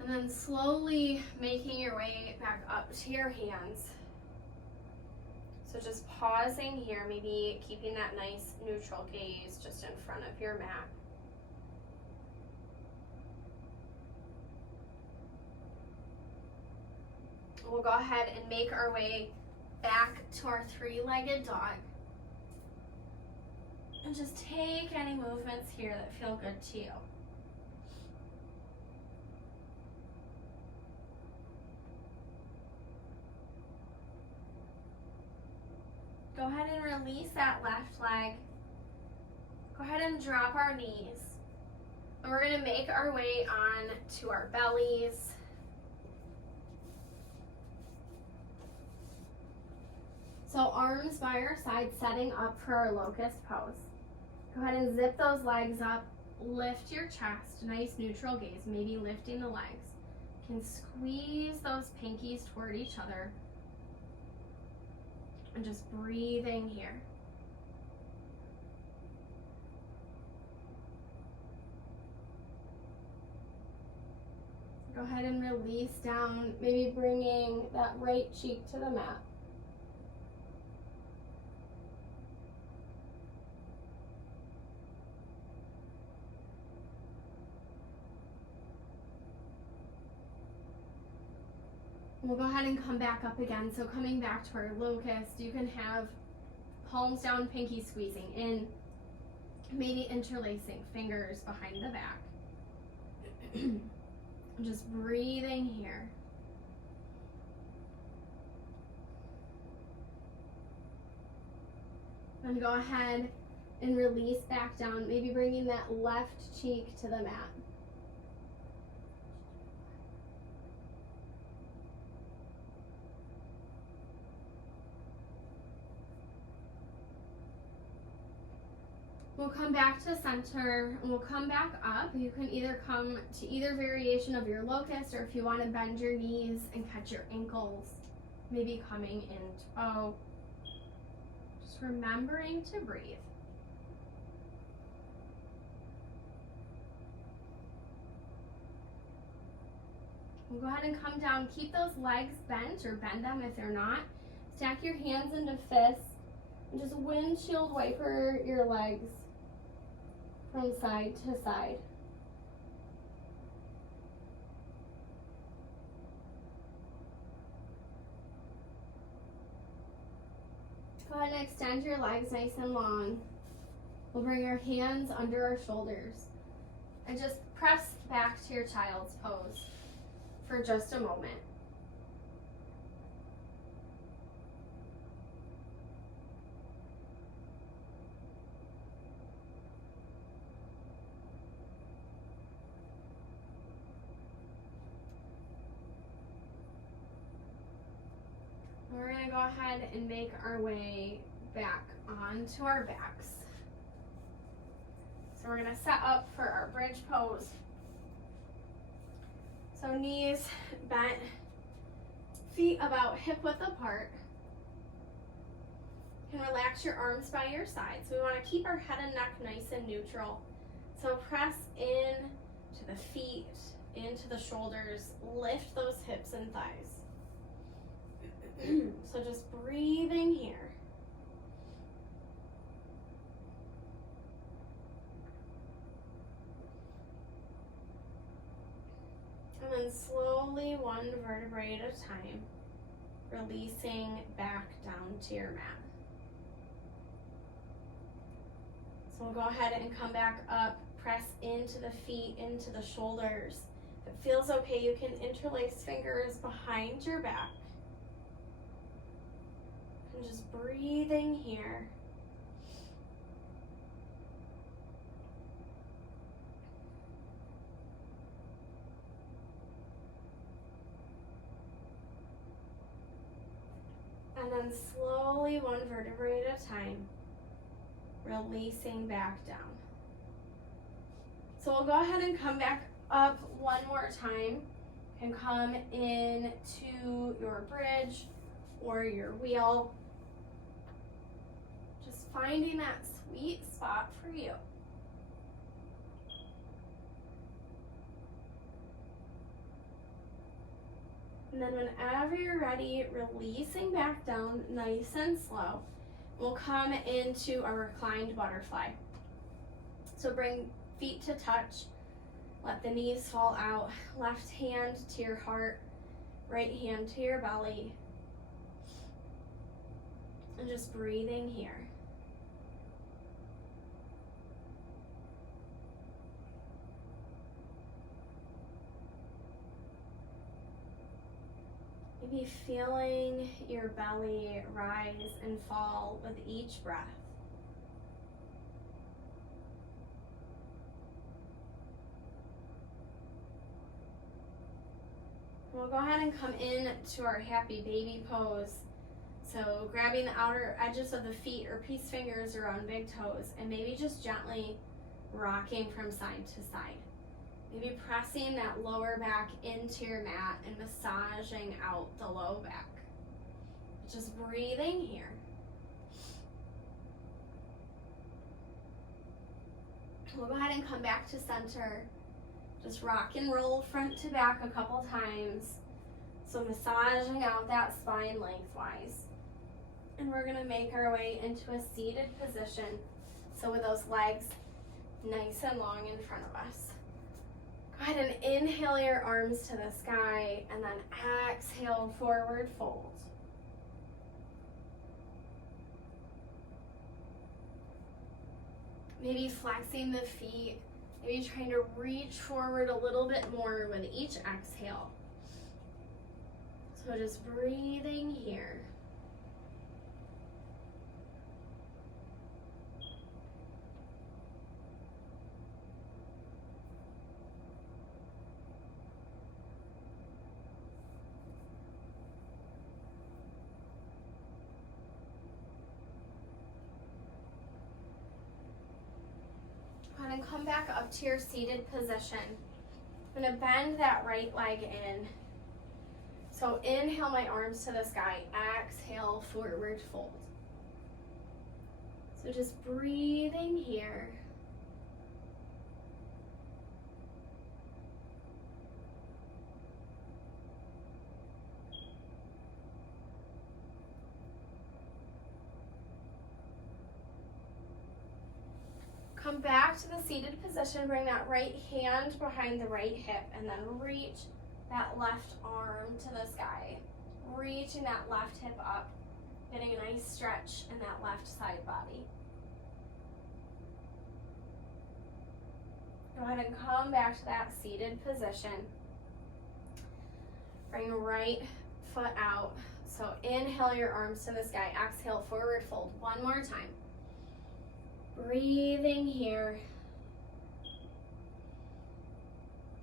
And then slowly making your way back up to your hands. So just pausing here, maybe keeping that nice neutral gaze just in front of your mat. We'll go ahead and make our way back to our three-legged dog. And just take any movements here that feel good to you. Go ahead and release that left leg. Go ahead and drop our knees. And we're going to make our way on to our bellies. So arms by our side, setting up for our locust pose. Go ahead and zip those legs up. Lift your chest, nice neutral gaze, maybe lifting the legs. You can squeeze those pinkies toward each other. And just breathing here. Go ahead and release down, maybe bringing that right cheek to the mat. We'll go ahead and come back up again. So coming back to our locust, you can have palms down, pinky squeezing in, maybe interlacing fingers behind the back. Just breathing here. And go ahead and release back down, maybe bringing that left cheek to the mat. We'll come back to center and we'll come back up. You can either come to either variation of your locust, or if you want to bend your knees and catch your ankles, maybe coming into bow. Just remembering to breathe. We'll go ahead and come down. Keep those legs bent, or bend them if they're not. Stack your hands into fists and just windshield wiper your legs from side to side. Go ahead and extend your legs nice and long. We'll bring our hands under our shoulders and just press back to your child's pose for just a moment. We're going to go ahead and make our way back onto our backs. So we're going to set up for our bridge pose. So knees bent, feet about hip width apart. You can relax your arms by your sides. We want to keep our head and neck nice and neutral. So press in to the feet, into the shoulders, lift those hips and thighs. So just breathing here. And then slowly, one vertebrae at a time, releasing back down to your mat. So we'll go ahead and come back up, press into the feet, into the shoulders. If it feels okay, you can interlace fingers behind your back. And just breathing here. And then slowly, one vertebrae at a time, releasing back down. So we'll go ahead and come back up one more time and come into your bridge or your wheel. Just finding that sweet spot for you. And then whenever you're ready, releasing back down nice and slow, we'll come into a reclined butterfly. So bring feet to touch, let the knees fall out, left hand to your heart, right hand to your belly, and just breathing here. Maybe feeling your belly rise and fall with each breath. We'll go ahead and come in to our happy baby pose. So grabbing the outer edges of the feet or peace fingers around big toes and maybe just gently rocking from side to side. Maybe pressing that lower back into your mat and massaging out the low back. Just breathing here. We'll go ahead and come back to center. Just rock and roll front to back a couple times. So massaging out that spine lengthwise. And we're gonna make our way into a seated position. So with those legs nice and long in front of us. Go ahead and inhale your arms to the sky and then exhale, forward fold. Maybe flexing the feet, maybe trying to reach forward a little bit more with each exhale. So just breathing here. And come back up to your seated position. I'm gonna bend that right leg in. So inhale my arms to the sky, exhale, forward fold. So just breathing here. Come back to the seated position, bring that right hand behind the right hip, and then reach that left arm to the sky. Reaching that left hip up, Getting a nice stretch in that left side body. Go ahead and come back to that seated position. Bring right foot out. So inhale your arms to the sky. Exhale, forward fold. One more time. Breathing here.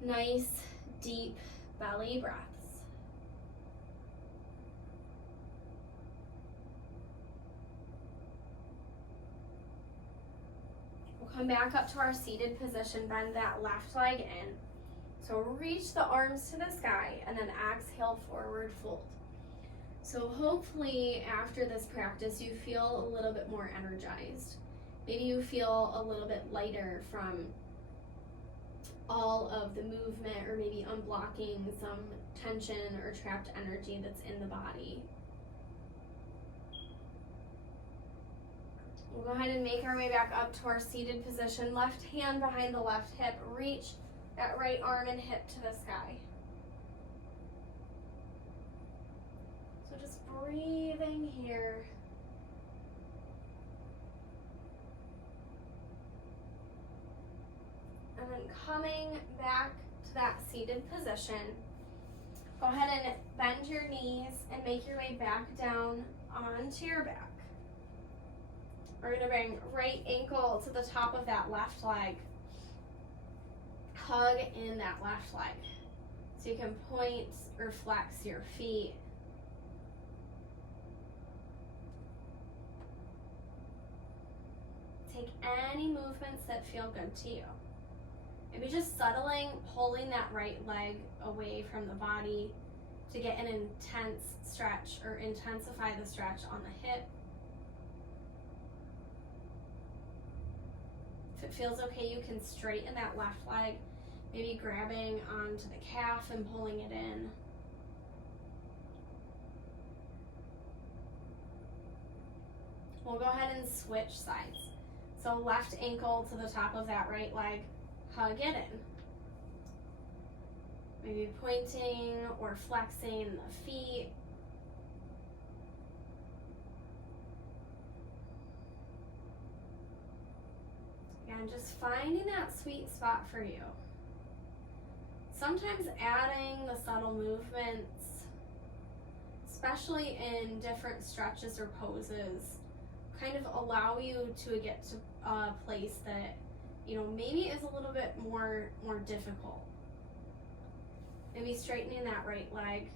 Nice, deep belly breaths. We'll come back up to our seated position. Bend that left leg in. So reach the arms to the sky and then exhale, forward fold. So hopefully after this practice you feel a little bit more energized. Maybe you feel a little bit lighter from all of the movement, or maybe unblocking some tension or trapped energy that's in the body. We'll go ahead and make our way back up to our seated position. Left hand behind the left hip. Reach that right arm and hip to the sky. So just breathing here. And then coming back to that seated position, go ahead and bend your knees and make your way back down onto your back. We're going to bring right ankle to the top of that left leg. Hug in that left leg. So you can point or flex your feet. Take any movements that feel good to you. Maybe just settling, pulling that right leg away from the body to get an intense stretch or intensify the stretch on the hip. If it feels okay, you can straighten that left leg, maybe grabbing onto the calf and pulling it in. We'll go ahead and switch sides. So left ankle to the top of that right leg, hug it in. Maybe pointing or flexing the feet. And just finding that sweet spot for you. Sometimes adding the subtle movements, especially in different stretches or poses, kind of allow you to get to a place that, you know, maybe is a little bit more difficult. Maybe straightening that right leg.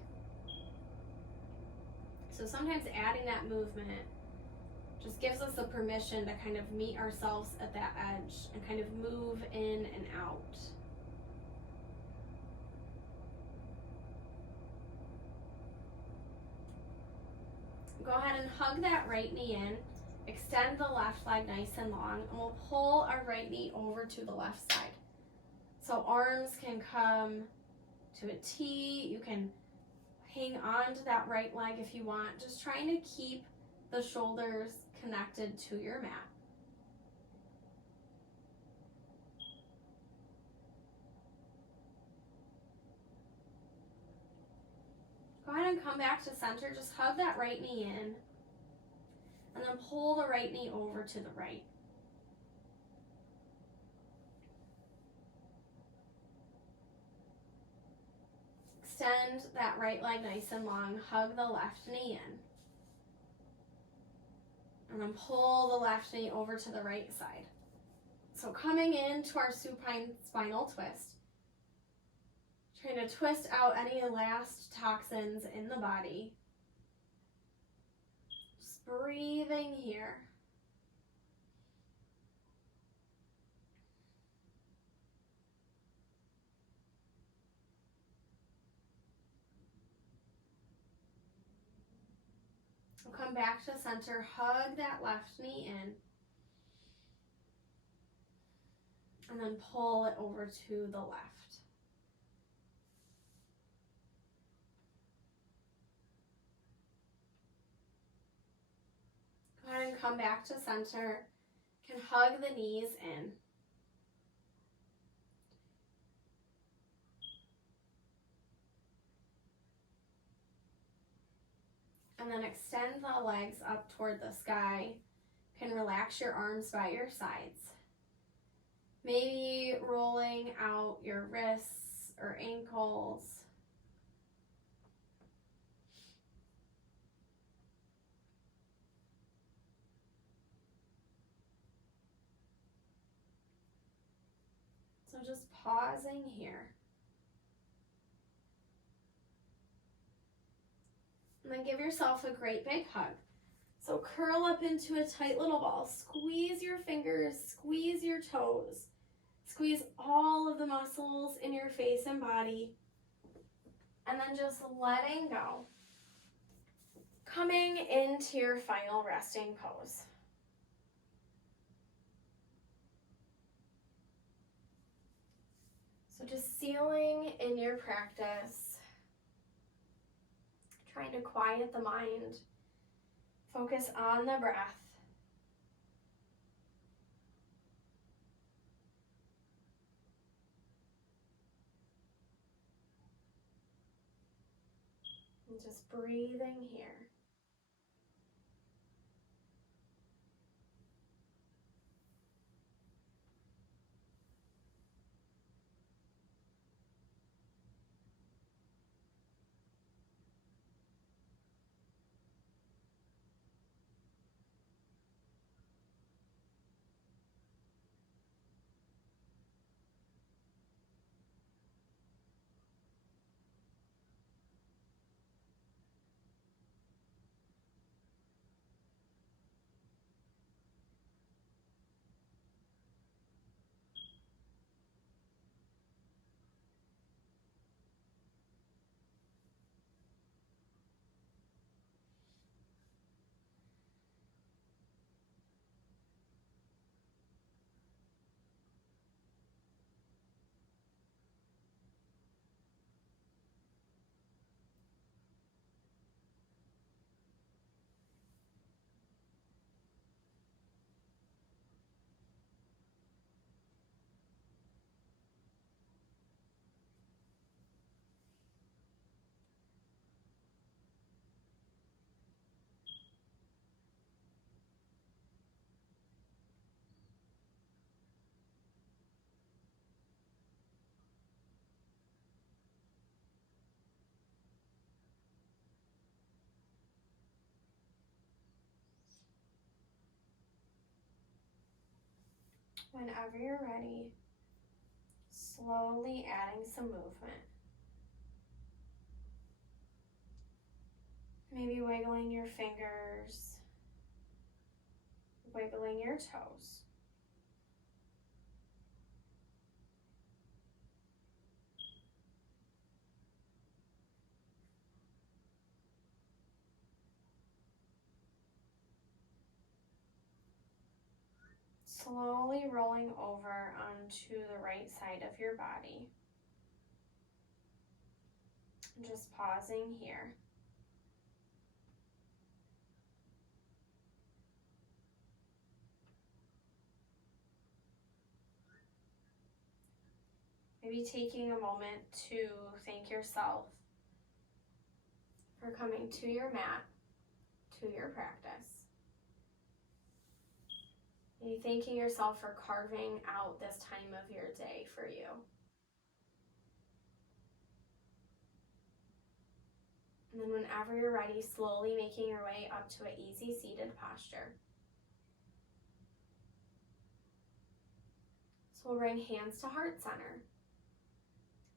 So sometimes adding that movement just gives us the permission to kind of meet ourselves at that edge and kind of move in and out. Go ahead and hug that right knee in. Extend the left leg nice and long, and we'll pull our right knee over to the left side. So arms can come to a T. You can hang on to that right leg if you want. Just trying to keep the shoulders connected to your mat. Go ahead and come back to center. Just hug that right knee in. And then pull the right knee over to the right. Extend that right leg nice and long. Hug the left knee in. And then pull the left knee over to the right side. So coming into our supine spinal twist. Trying to twist out any last toxins in the body. Just breathing here. We'll come back to center, hug that left knee in, and then pull it over to the left. Go ahead and come back to center. You can hug the knees in. And then extend the legs up toward the sky. You can relax your arms by your sides. Maybe rolling out your wrists or ankles. So just pausing here. And then give yourself a great big hug. So curl up into a tight little ball. Squeeze your fingers, squeeze your toes. Squeeze all of the muscles in your face and body. And then just letting go. Coming into your final resting pose. So just sealing in your practice. Trying to quiet the mind. Focus on the breath. And just breathing here. Whenever you're ready, slowly adding some movement. Maybe wiggling your fingers, wiggling your toes. Slowly rolling over onto the right side of your body. Just pausing here. Maybe taking a moment to thank yourself for coming to your mat, to your practice. Maybe thanking yourself for carving out this time of your day for you. And then whenever you're ready, slowly making your way up to an easy seated posture. So we'll bring hands to heart center.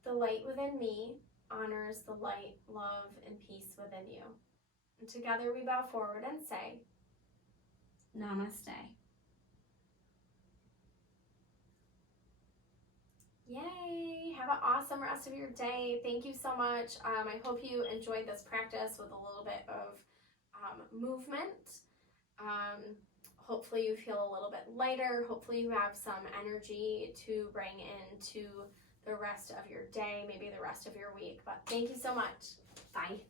The light within me honors the light, love, and peace within you. And together we bow forward and say, Namaste. Yay! Have an awesome rest of your day. Thank you so much. I hope you enjoyed this practice with a little bit of movement. Hopefully you feel a little bit lighter. Hopefully you have some energy to bring into the rest of your day, maybe the rest of your week. But thank you so much. Bye.